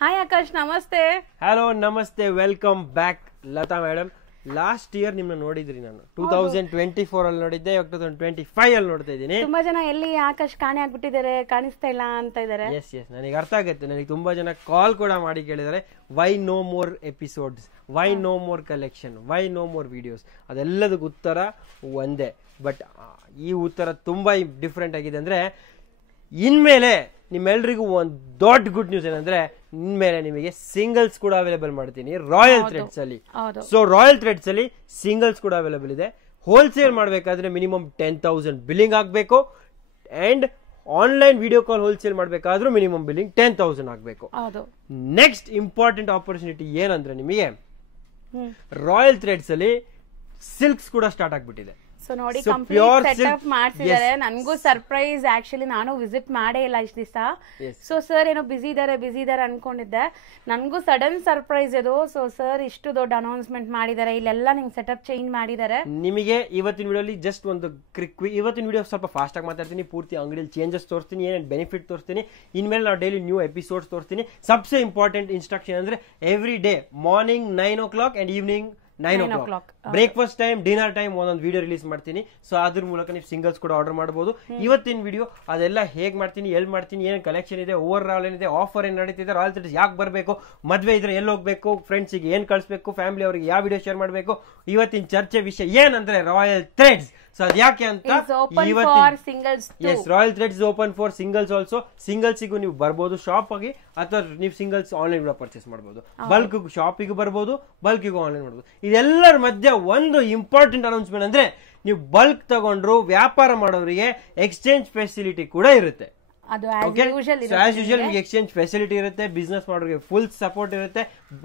Hi Akash, ನಮಸ್ತೆ. Hello ನಮಸ್ತೆ, welcome back Latha madam. Last year ನಿಮ್ಮನ್ನ ನೋಡಿದ್ರಿ ನಾನು 2024 ಅಲ್ಲಿ ನೋಡಿದ್ದೆ, ಇವಾಗ 2025 ಅಲ್ಲಿ ನೋಡ್ತಾ ಇದ್ದೀನಿ. ತುಂಬಾ ಜನ ಎಲ್ಲಿ ಆಕಾಶ್ ಕಾಣೆ ಆಗ್ಬಿಟ್ಟಿದ್ದಾರೆ, ಕಾಣಿಸ್ತಾ ಇಲ್ಲ ಅಂತ ಇದ್ದಾರೆ. ಎಸ್ ನನಗೆ ಅರ್ಥ ಆಗುತ್ತೆ. ನನಗೆ ತುಂಬಾ ಜನ ಕಾಲ್ ಕೂಡ ಮಾಡಿ ಕೇಳಿದ್ದಾರೆ, why no more episodes, why no more collection, why no more videos. ಅದೆಲ್ಲದಕ್ಕೆ ಉತ್ತರ ಒಂದೇ. ಬಟ್ ಈ ಉತ್ತರ ತುಂಬಾ ಡಿಫ್ರೆಂಟ್ ಆಗಿದೆ. ಅಂದ್ರೆ ಇನ್ಮೇಲೆ ನಿಮ್ಮೆಲ್ರಿಗೂ ಒಂದು ದೊಡ್ಡ ಗುಡ್ ನ್ಯೂಸ್ ಏನಂದ್ರೆ, ಇನ್ಮೇಲೆ ನಿಮಗೆ ಸಿಂಗಲ್ಸ್ ಕೂಡ ಅವೈಲೇಬಲ್ ಮಾಡ್ತೀನಿ ರಾಯಲ್ ಥ್ರೆಡ್ಸ್ ಅಲ್ಲಿ. ಸೊ ರಾಯಲ್ ಥ್ರೆಡ್ಸ್ ಅಲ್ಲಿ ಸಿಂಗಲ್ಸ್ ಕೂಡ ಅವೈಲೇಬಲ್ ಇದೆ. ಹೋಲ್ಸೇಲ್ ಮಾಡಬೇಕಾದ್ರೆ ಮಿನಿಮಮ್ 10,000 ಬಿಲ್ಲಿಂಗ್ ಆಗಬೇಕು. And online video call wholesale ಮಾಡಬೇಕಾದ್ರೂ ಮಿನಿಮಮ್ ಬಿಲ್ಲಿಂಗ್ 10,000 ಆಗಬೇಕು. ನೆಕ್ಸ್ಟ್ ಇಂಪಾರ್ಟೆಂಟ್ ಆಪರ್ಚುನಿಟಿ ಏನಂದ್ರೆ, ನಿಮಗೆ ರಾಯಲ್ ಥ್ರೆಡ್ಸ್ ಅಲ್ಲಿ ಸಿಲ್ಕ್ಸ್ ಕೂಡ ಸ್ಟಾರ್ಟ್ ಆಗ್ಬಿಟ್ಟಿದೆ. ಸೊ ನೋಡಿ, ಕಂಪ್ಲೀಟ್ ಸೆಟಪ್ ಮಾಡ್ಸಿದ್ದಾರೆ. ನನಗೂ ಸರ್ಪ್ರೈಸ್. ಆಕ್ಚುಲಿ ನಾನು ವಿಸಿಟ್ ಮಾಡೇ ಇಲ್ಲ ಇಷ್ಟು ದಿವಸ. ಸೊ ಸರ್ ಏನೋ ಬಿಸಿ ಇದಾರೆ ಅನ್ಕೊಂಡಿದ್ದೆ. ನನಗೂ ಸಡನ್ ಸರ್ಪ್ರೈಸ್ ಇದು. ಸೊ ಸರ್ ಇಷ್ಟು ದೊಡ್ಡ ಅನೌನ್ಸ್ಮೆಂಟ್ ಮಾಡಿದ್ದಾರೆ, ಇಲ್ಲೆಲ್ಲ ನಿಮ್ಗೆ ಸೆಟಪ್ ಚೇಂಜ್ ಮಾಡಿದ್ದಾರೆ. ನಿಮಗೆ ಇವತ್ತಿನ ವಿಡಿಯೋಲಿ ಜಸ್ಟ್ ಒಂದು ಇವತ್ತಿನ ವಿಡಿಯೋ ಸ್ವಲ್ಪ ಫಾಸ್ಟ್ ಆಗಿ ಮಾತಾಡ್ತೀನಿ. ಪೂರ್ತಿ ಅಂಗಡಿಯಲ್ಲಿ ಚೇಂಜಸ್ ತೋರಿಸ್ತೀನಿ, ಏನೇನು ಬೆನಿಫಿಟ್ ತೋರಿಸ್ತೀನಿ. ಇನ್ಮೇಲೆ ನಾವು ಡೈಲಿ ನ್ಯೂ ಎಪಿಸೋಡ್ಸ್ ತೋರಿಸ್ತೀನಿ. ಸಬ್ಸೆ ಇಂಪಾರ್ಟೆಂಟ್ ಇನ್ಸ್ಟ್ರಕ್ಷನ್ ಅಂದ್ರೆ, every day morning 9 o'clock and evening 9 o'clock breakfast time, dinner time ಒಂದೊಂದು ವಿಡಿಯೋ ರಿಲೀಸ್ ಮಾಡ್ತೀನಿ. ಸೊ ಅದ್ರ ಮೂಲಕ ನೀವು ಸಿಂಗಲ್ಸ್ ಕೂಡ ಆರ್ಡರ್ ಮಾಡಬಹುದು. ಇವತ್ತಿನ ವಿಡಿಯೋ ಅದೆಲ್ಲ ಹೇಗೆ ಮಾಡ್ತೀನಿ, ಎಲ್ಲಿ ಮಾಡ್ತೀನಿ, ಏನೇನು ಕಲೆಕ್ಷನ್ ಇದೆ, ಓವರ್ ಆಲ್ ಏನಿದೆ, ಆಫರ್ ಏನು ನಡೀತಿದೆ, ರಾಯಲ್ ಥ್ರೆಡ್ಸ್ ಯಾಕೆ ಬರಬೇಕು, ಮದುವೆ ಇದ್ರೆ ಎಲ್ಲಿ ಹೋಗ್ಬೇಕು, ಫ್ರೆಂಡ್ಸಿಗೆ ಏನು ಕಳಿಸ್ಬೇಕು, ಫ್ಯಾಮಿಲಿ ಅವರಿಗೆ ಯಾವ ವಿಡಿಯೋ ಶೇರ್ ಮಾಡಬೇಕು. ಇವತ್ತಿನ ಚರ್ಚೆ ವಿಷಯ ಏನಂದ್ರೆ ರಾಯಲ್ ಥ್ರೆಡ್ಸ್. ಸೊ ಅದ್ ಯಾಕೆ ಅಂತ, Royal Threads open for singles also. ಸಿಂಗಲ್ಸಿಗೂ ನೀವು ಬರ್ಬೋದು ಶಾಪ್ ಆಗಿ, ಅಥವಾ ನೀವು ಸಿಂಗಲ್ಸ್ ಆನ್ಲೈನ್ ಕೂಡ ಪರ್ಚೇಸ್ ಮಾಡಬಹುದು. ಬಲ್ಕ್ ಶಾಪಿಗೂ ಬರ್ಬೋದು, ಬಲ್ಕಿಗೂ ಆನ್ಲೈನ್ ಮಾಡಬಹುದು. ಇದೆಲ್ಲರ ಮಧ್ಯೆ ಒಂದು ಇಂಪಾರ್ಟೆಂಟ್ ಅನೌನ್ಸ್ಮೆಂಟ್ ಅಂದ್ರೆ, ನೀವು ಬಲ್ಕ್ ತಗೊಂಡ್ರು ವ್ಯಾಪಾರ ಮಾಡೋರಿಗೆ ಎಕ್ಸ್ಚೇಂಜ್ ಫೆಸಿಲಿಟಿ ಕೂಡ ಇರುತ್ತೆ. ಎಕ್ಸ್ಚೇಂಜ್ ಫೆಸಿಲಿಟಿ ಇರುತ್ತೆ. ಬಿಸ್ನೆಸ್ ಮಾಡೋರಿಗೆ ಫುಲ್ ಸಪೋರ್ಟ್ ಇರುತ್ತೆ.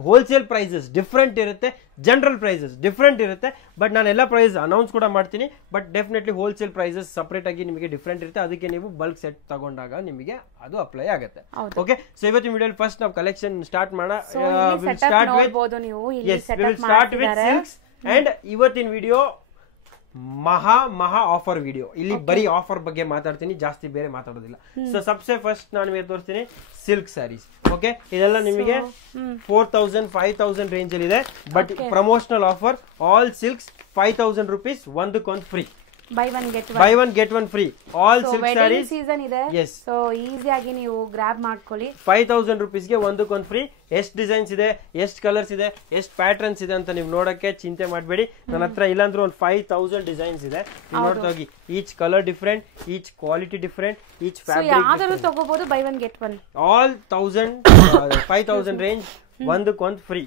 ಹೋಲ್ಸೇಲ್ ಪ್ರೈಸಸ್ ಡಿಫ್ರೆಂಟ್ ಇರುತ್ತೆ, ಜನರಲ್ ಪ್ರೈಸಸ್ ಡಿಫ್ರೆಂಟ್ ಇರುತ್ತೆ. ಬಟ್ ನಾನು ಎಲ್ಲ ಪ್ರೈಸ್ ಅನೌನ್ಸ್ ಕೂಡ ಮಾಡ್ತೀನಿ. But definitely wholesale prices separate ಆಗಿ ನಿಮಗೆ ಡಿಫ್ರೆಂಟ್ ಇರುತ್ತೆ. ಅದಕ್ಕೆ ನೀವು ಬಲ್ಕ್ ಸೆಟ್ ತಗೊಂಡಾಗ ನಿಮಗೆ ಅದು ಅಪ್ಲೈ ಆಗುತ್ತೆ. ಓಕೆ, ಸೊ ಇವತ್ತಿನ ವಿಡಿಯೋ ಫಸ್ಟ್ ನಾವು ಕಲೆಕ್ಷನ್ ಸ್ಟಾರ್ಟ್ ಮಾಡೋಣ. Start with silks. ಅಂಡ್ ಇವತ್ತಿನ ವಿಡಿಯೋ ಮಹಾ ಆಫರ್ ವಿಡಿಯೋ. ಇಲ್ಲಿ ಬರೀ ಆಫರ್ ಬಗ್ಗೆ ಮಾತಾಡ್ತೀನಿ, ಜಾಸ್ತಿ ಬೇರೆ ಮಾತಾಡೋದಿಲ್ಲ. ಸೊ ಸಬ್ಸೆ ಫಸ್ಟ್ ನಾನು ನಿಮಗೆ ತೋರಿಸ್ತೀನಿ ಸಿಲ್ಕ್ ಸ್ಯಾರೀಸ್. ಓಕೆ, ಇದೆಲ್ಲ ನಿಮಗೆ 4,000 5,000 ರೇಂಜ್ ಅಲ್ಲಿ ಇದೆ. But promotional offer, all silks 5,000 rupees, ಒಂದಕ್ಕೊಂದು free. Buy one get one free. All silk sarees season ಇದೆ. ಸೊ ಈಸಿಯಾಗಿ ನೀವು ಗ್ರಾಬ್ ಮಾಡ್ಕೊಳ್ಳಿ. 5,000 rupees ಗೆ ಒಂದಕ್ಕೊಂದು ಫ್ರೀ. ಎಷ್ಟು ಡಿಸೈನ್ಸ್ ಇದೆ, ಎಷ್ಟು ಕಲರ್ಸ್ ಇದೆ, ಎಷ್ಟು ಪ್ಯಾಟರ್ನ್ಸ್ ಇದೆ ಅಂತ ನೀವು ನೋಡಕ್ಕೆ ಚಿಂತೆ ಮಾಡಬೇಡಿ. ನನ್ನ ಹತ್ರ ಇಲ್ಲಾಂದ್ರೂ ಒಂದು 5,000 ಡಿಸೈನ್ಸ್ ಇದೆ. ನೀವು ನೋಡ್ತಾ ಹೋಗಿ. Each colour different, each quality different, each fabric ಯಾವ್ದಾದ್ರು ತಗೋಬಹುದು. By one get one, all 5,000 range, ಒಂದಕ್ಕೊಂದು ಫ್ರೀ.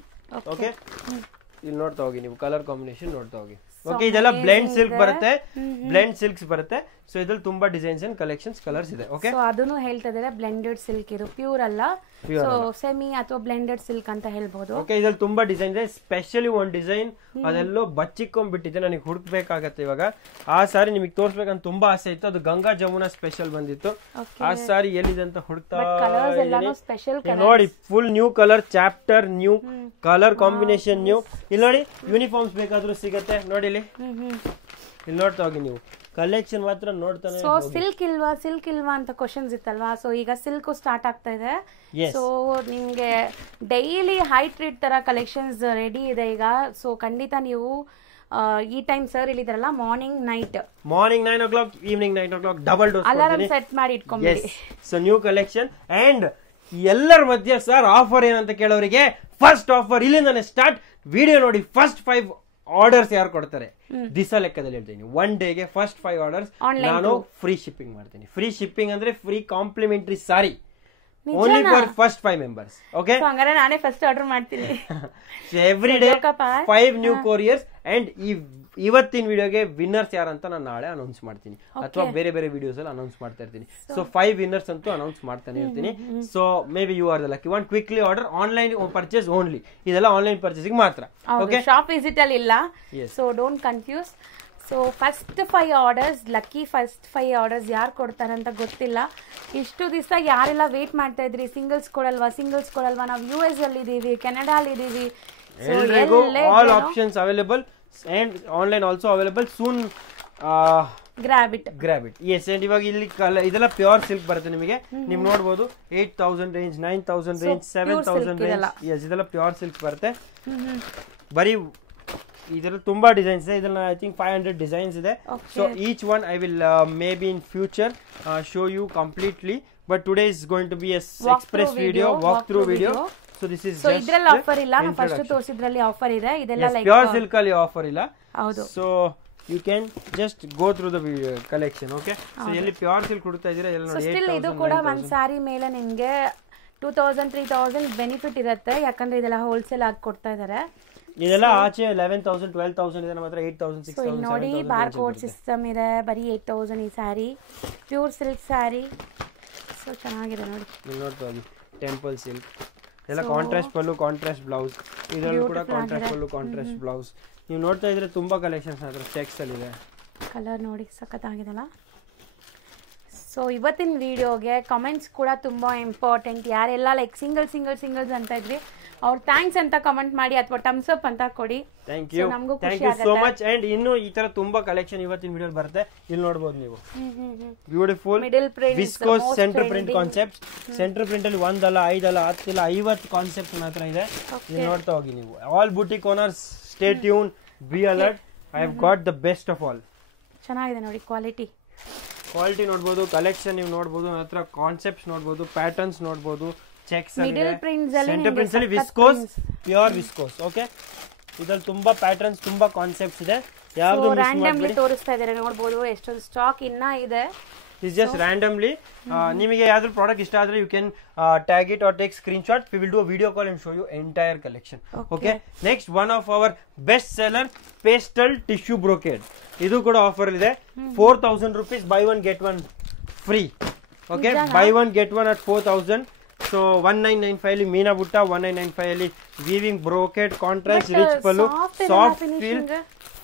ಓಕೆ, ಇಲ್ಲಿ ನೋಡ್ತಾ ಹೋಗಿ ನೀವು ಕಲರ್ ಕಾಂಬಿನೇಷನ್ ನೋಡ್ತಾ ಹೋಗಿ. ಓಕೆ, ಇದೆಲ್ಲ ಬ್ಲೆಂಡ್ ಸಿಲ್ಕ್ ಬರುತ್ತೆ, ಬ್ಲೆಂಡ್ ಸಿಲ್ಕ್ಸ್ ಬರುತ್ತೆ. ಸೊ ಇದ್ರಲ್ಲಿ ತುಂಬಾ ಡಿಸೈನ್ಸ್ ಅಂಡ್ ಕಲೆಕ್ಷನ್ಸ್ ಕಲರ್ಸ್ ಇದೆ. ಓಕೆ, ಸೊ ಅದನ್ನು ಹೇಳ್ತಾ ಇದ್ದಾರೆ, ಬ್ಲೆಂಡೆಡ್ ಸಿಲ್ಕ್ ಇದು, ಪ್ಯೂರ್ ಅಲ್ಲ. ಸೊ ಸೆಮಿ ಅಥವಾ ಬ್ಲೆಂಡೆಡ್ ಸಿಲ್ಕ್ ಅಂತ ಹೇಳ್ಬಹುದು. ಓಕೆ, ಇದ್ರಲ್ಲಿ ತುಂಬಾ ಡಿಸೈನ್ ಇದೆ. ಸ್ಪೆಷಲಿ ಒಂದ್ ಡಿಸೈನ್ ಅದೆಲ್ಲೋ ಬಚ್ಚಿಕೊಂಡ್ಬಿಟ್ಟಿದೆ, ನನಗೆ ಹುಡುಕ್ಬೇಕಾಗತ್ತೆ ಇವಾಗ. ಆ ಸಾರಿ ನಿಮಗೆ ತೋರ್ಸ್ಬೇಕಂತ ತುಂಬಾ ಆಸೆ ಇತ್ತು. ಅದು ಗಂಗಾ ಜಮುನಾ ಸ್ಪೆಷಲ್ ಬಂದಿತ್ತು. ಆ ಸಾರಿ ಎಲ್ಲಿದೆ ಅಂತ ಹುಡುಕ್ತಾ ನೋಡಿ. Full new colour, chapter new, colour combination new. ಇಲ್ಲಿ ನೋಡಿ, ಯೂನಿಫಾರ್ಮ್ಸ್ ಬೇಕಾದ್ರೂ ಸಿಗತ್ತೆ. ನೋಡಿ ಇಲ್ಲಿ ನೋಡ್ತಾ ಹೋಗಿ ನೀವು. ಕಲೆಕ್ಷನ್ ಮಾತ್ರ ನೋಡ್ತಾನೆ. ಸೊ ಸಿಲ್ಕ್ ಇಲ್ವಾ ಅಂತ ಕ್ವಶನ್ಸ್ ಇತ್ತಲ್ವಾ. ಸೊ ಈಗ ಸಿಲ್ಕ್ ಸ್ಟಾರ್ಟ್ ಆಗ್ತಾ ಇದೆ. ಸೊ ನಿಮ್ಗೆ ಡೈಲಿ ಹೈಟ್ ರೇಟ್ ತರ ಕಲೆಕ್ಷನ್ಸ್ ರೆಡಿ ಇದೆ ಈಗ. ಸೊ ಖಂಡಿತ ನೀವು ಈ ಟೈಮ್ ಸರ್ ಇಲ್ಲಿದ್ರಲ್ಲ, morning 9 o'clock, evening 9 o'clock double dose alarm set ಮಾಡಿ ಇಟ್ಕೊಂಡ್ಬಿಡಿ. So new collection. ಅಂಡ್ ಎಲ್ಲರ ಮಧ್ಯೆ ಸರ್ ಆಫರ್ ಏನಂತ ಕೇಳೋರಿಗೆ, ಫಸ್ಟ್ ಆಫರ್ ಇಲ್ಲಿಂದಾನೆ ಸ್ಟಾರ್ಟ್. ವಿಡಿಯೋ ನೋಡಿ, ಫಸ್ಟ್ 5 ಆರ್ಡರ್ಸ್ ಯಾರು ಕೊಡ್ತಾರೆ, ದಿವಸ ಲೆಕ್ಕದಲ್ಲಿ ಹೇಳ್ತೀನಿ, ಒನ್ ಡೇಗೆ ಫಸ್ಟ್ 5 ಆರ್ಡರ್ಸ್ ನಾನು ಫ್ರೀ ಶಿಪ್ಪಿಂಗ್ ಮಾಡ್ತೀನಿ. ಫ್ರೀ ಶಿಪ್ಪಿಂಗ್ ಅಂದ್ರೆ free complementary sorry, only for first 5 members. Okay, ನಾನೇ ಫಸ್ಟ್ ಆರ್ಡರ್ ಮಾಡ್ತೀನಿ. Every day 5 new couriers. And ಇವತ್ತಿನ ವಿಡಿಯೋಗೆ ವಿನ್ನರ್ಸ್ ಯಾರಂತ ನಾನು ನಾಳೆ ಅನೌನ್ಸ್ ಮಾಡ್ತೀನಿ, ಅಥವಾ ಬೇರೆ ಬೇರೆ ವಿಡಿಯೋಸ್ ಅಲ್ಲಿ ಅನೌನ್ಸ್ ಮಾಡ್ತಾ ಇರ್ತೀನಿ. ಸೊ 5 ವಿನ್ನರ್ಸ್ ಅಂತೂ ಅನೌನ್ಸ್ ಮಾಡ್ತಾನೆ ಇರ್ತೀನಿ. So maybe you are the lucky one. Quickly order, online purchase only. ಇದೆಲ್ಲ ಆನ್ಲೈನ್ ಪರ್ಚೇಸಿಂಗ್ ಮಾತ್ರ. ಓಕೆ, ಶಾಪ್ ವಿಸಿಟ್ ಅಲ್ಲಿ ಇಲ್ಲ. So don't confuse. So first 5 orders, lucky first 5 orders ಯಾರು ಕೊಡ್ತಾರೆ ಅಂತ ಗೊತ್ತಿಲ್ಲ. ಇಷ್ಟು ದಿವಸ ಯಾರೆಲ್ಲ ವೇಟ್ ಮಾಡ್ತಾ ಇದ್ರಿ, ಸಿಂಗಲ್ಸ್ ಕೊಡಲ್ವಾ, ನಾವು US ಅಲ್ಲಿ ಇದೀವಿ, ಕೆನಡಾ ಅಲ್ಲಿ ಇದೀವಿ. All options available. And online also available soon. Grab it yes. And ಇವಾಗ ಇಲ್ಲಿ ಇದೆಲ್ಲ ಪ್ಯೂರ್ ಸಿಲ್ಕ್ ಬರುತ್ತೆ ನಿಮಗೆ. ನೀವು ನೋಡಬಹುದು 8000 ರೇಂಜ್, 9000 ರೇಂಜ್, 7000 ರೇಂಜ್. ಎಸ್, ಇದೆಲ್ಲ ಪ್ಯೂರ್ ಸಿಲ್ಕ್ ಬರುತ್ತೆ. ಬರೀ ಇದರಲ್ಲಿ ತುಂಬಾ ಡಿಸೈನ್ಸ್ ಇದೆ. ಇದರಲ್ಲಿ ಐ ಥಿಂಕ್ 500 ಡಿಸೈನ್ಸ್ ಇದೆ. So each one I will maybe in future show you completely, but today is going to be a express video, walk through video. So this is ಇದರಲ್ಲಿ offer ಇಲ್ಲ, ನಾನು first ತೋರಿಸಿದ್ರಲ್ಲಿ offer ಇದೆ. ಇದೆಲ್ಲ like pure silk ಅಲ್ಲಿ offer ಇಲ್ಲ. ಹೌದು. So you can just go through the collection. Okay, so ಎಲ್ಲಿ ಪ್ಯೂರ್ ಸಿಲ್ಕ್ ಹುಡುಕ್ತಾ ಇದೀರಾ ಎಲ್ಲ ನೋಡಿ. ಸ್ಟಿಲ್ ಇದು ಕೂಡ ಒಂದು ಸಾರಿ ಮೇಲೆ ನಿಮಗೆ 2000 3000 ಬೆನಿಫಿಟ್ ಇರುತ್ತೆ, ಯಾಕಂದ್ರೆ ಇದೆಲ್ಲ ಹೋಲ್ಸೇಲ್ ಆಗಿ ಕೊಡ್ತಾ ಇದ್ದಾರೆ. ಇದೆಲ್ಲ ಆಚೆ 11000 12000 ಇದೆ, ನಮ್ಮ ಹತ್ರ 8000 6000 ನೋಡಿ. ಬಾರ್ ಕೋಡ್ ಸಿಸ್ಟಮ್ ಇದೆ. ಬರೀ 8000 ಈ sari, pure silk sari. So ಚೆನ್ನಾಗಿದೆ ನೋಡಿ. ನೀವು ನೋಡ್ತಾ ಇದ್ದೀವಿ ಟೆಂಪಲ್ ಸಿಲ್ಕ್ ಎಲ್ಲ ಕಾಂಟ್ರಾಸ್ಟ್ ಪಲ್ಲು, ಕಾಂಟ್ರಾಸ್ಟ್ ಬ್ಲೌಸ್. ಇದರಲ್ಲೂ ಕೂಡ ಕಾಂಟ್ರಾಸ್ಟ್ ಪಲ್ಲು, ಕಾಂಟ್ರಾಸ್ಟ್ ಬ್ಲೌಸ್. ನೀವು ನೋಡ್ತಾ ಇದ್ರೆ ತುಂಬಾ ಕಲೆಕ್ಷನ್ಸ್ ಹತ್ರ ಚೆಕ್ಸ್ ಅಲ್ಲಿ ಇದೆ. ಕಲರ್ ನೋಡಿ ಸಖತ್ತಾಗಿದೆಲ್ಲ. ಸೊ ಇವತ್ತಿನ ವಿಡಿಯೋಗೆ ಕಮೆಂಟ್ಸ್ ಕೂಡ ತುಂಬಾ ಇಂಪಾರ್ಟೆಂಟ್. ಯಾರೆಲ್ಲ ಲೈಕ್ ಸಿಂಗಲ್ಸ್ ಅಂತ ಇದ್ರಿ ಅವ್ರು ಥ್ಯಾಂಕ್ಸ್ ಅಂತ ಕಮೆಂಟ್ ಮಾಡಿ ಅಥವಾ ಟಮ್ಸ್ ಅಪ್ ಅಂತ ಕೊಡಿ. Thank you so much. And ಇನ್ನು ಈ ತರ ತುಂಬಾ ಕಲೆಕ್ಷನ್ ಇವತ್ತಿನ ವಿಡಿಯೋ ಬರುತ್ತೆ. ಇಲ್ಲಿ ನೋಡಬಹುದು ನೀವು beautiful viscose centre print concept. Centre print ಅಲ್ಲಿ ಒಂದಲ್ಲ 5 ಅಲ್ಲ 10 ಇಲ್ಲ 50 ಕಾನ್ಸೆಪ್ಟ್ ಮಾತ್ರ ಇದೆ. ಇಲ್ಲಿ ನೋಡ್ತಾ ಹೋಗಿ ನೀವು. All boutique owners stay tune, be alert. I have got the best of all. ಚೆನ್ನಾಗಿದೆ ನೋಡಿ. ಕ್ವಾಲಿಟಿ ನೋಡಬಹುದು, ಕಲೆಕ್ಷನ್ ನೀವು ನೋಡಬಹುದು, ಹತ್ರ ಕಾನ್ಸೆಪ್ಟ್ಸ್ ನೋಡಬಹುದು, ಪ್ಯಾಟರ್ನ್ಸ್ ನೋಡಬಹುದು, ಚೆಕ್ಸ್ ಮಿಡಲ್ ಪ್ರಿಂಟ್ಸ್ ಅಲ್ಲಿ, ಸೆಂಟರ್ ಪ್ರಿಂಟ್ಸ್ ಅಲ್ಲಿ ವಿಸ್ಕೋಸ್, ಪ್ಯೂರ್ ವಿಸ್ಕೋಸ್. ಓಕೆ, ಇದ್ರಲ್ಲಿ ತುಂಬಾ ಪ್ಯಾಟರ್ನ್ಸ್, ತುಂಬಾ ಕಾನ್ಸೆಪ್ಟ್ಸ್ ಇದೆ. ಯಾವುದು ರ್ಯಾಂಡಮ್ಲಿ ತೋರಿಸ್ತಾ ಇದ್ದಾರೆ ನೋಡಬಹುದು. ಎಷ್ಟೊಂದು ಸ್ಟಾಕ್ ಇನ್ನ ಇದೆ. Is just randomly. ನಿಮಗೆ ಯಾವ್ದು ಪ್ರಾಡಕ್ಟ್ ಇಷ್ಟ ಆದ್ರೆ you can tag it or take screenshot. We will do a video call and show you entire collection. Okay, next one of our best seller pastel tissue brocade. ಇದು ಕೂಡ offer ಇದೆ. 4000 rupees buy one get one free. Okay, buy one get one at 4000. So 1995 ಅಲ್ಲಿ ಮೀನಾ ಬುಟ್ಟ, 1995 ಅಲ್ಲಿ weaving brocade contrast rich ಪಲ್ಲು, soft feel,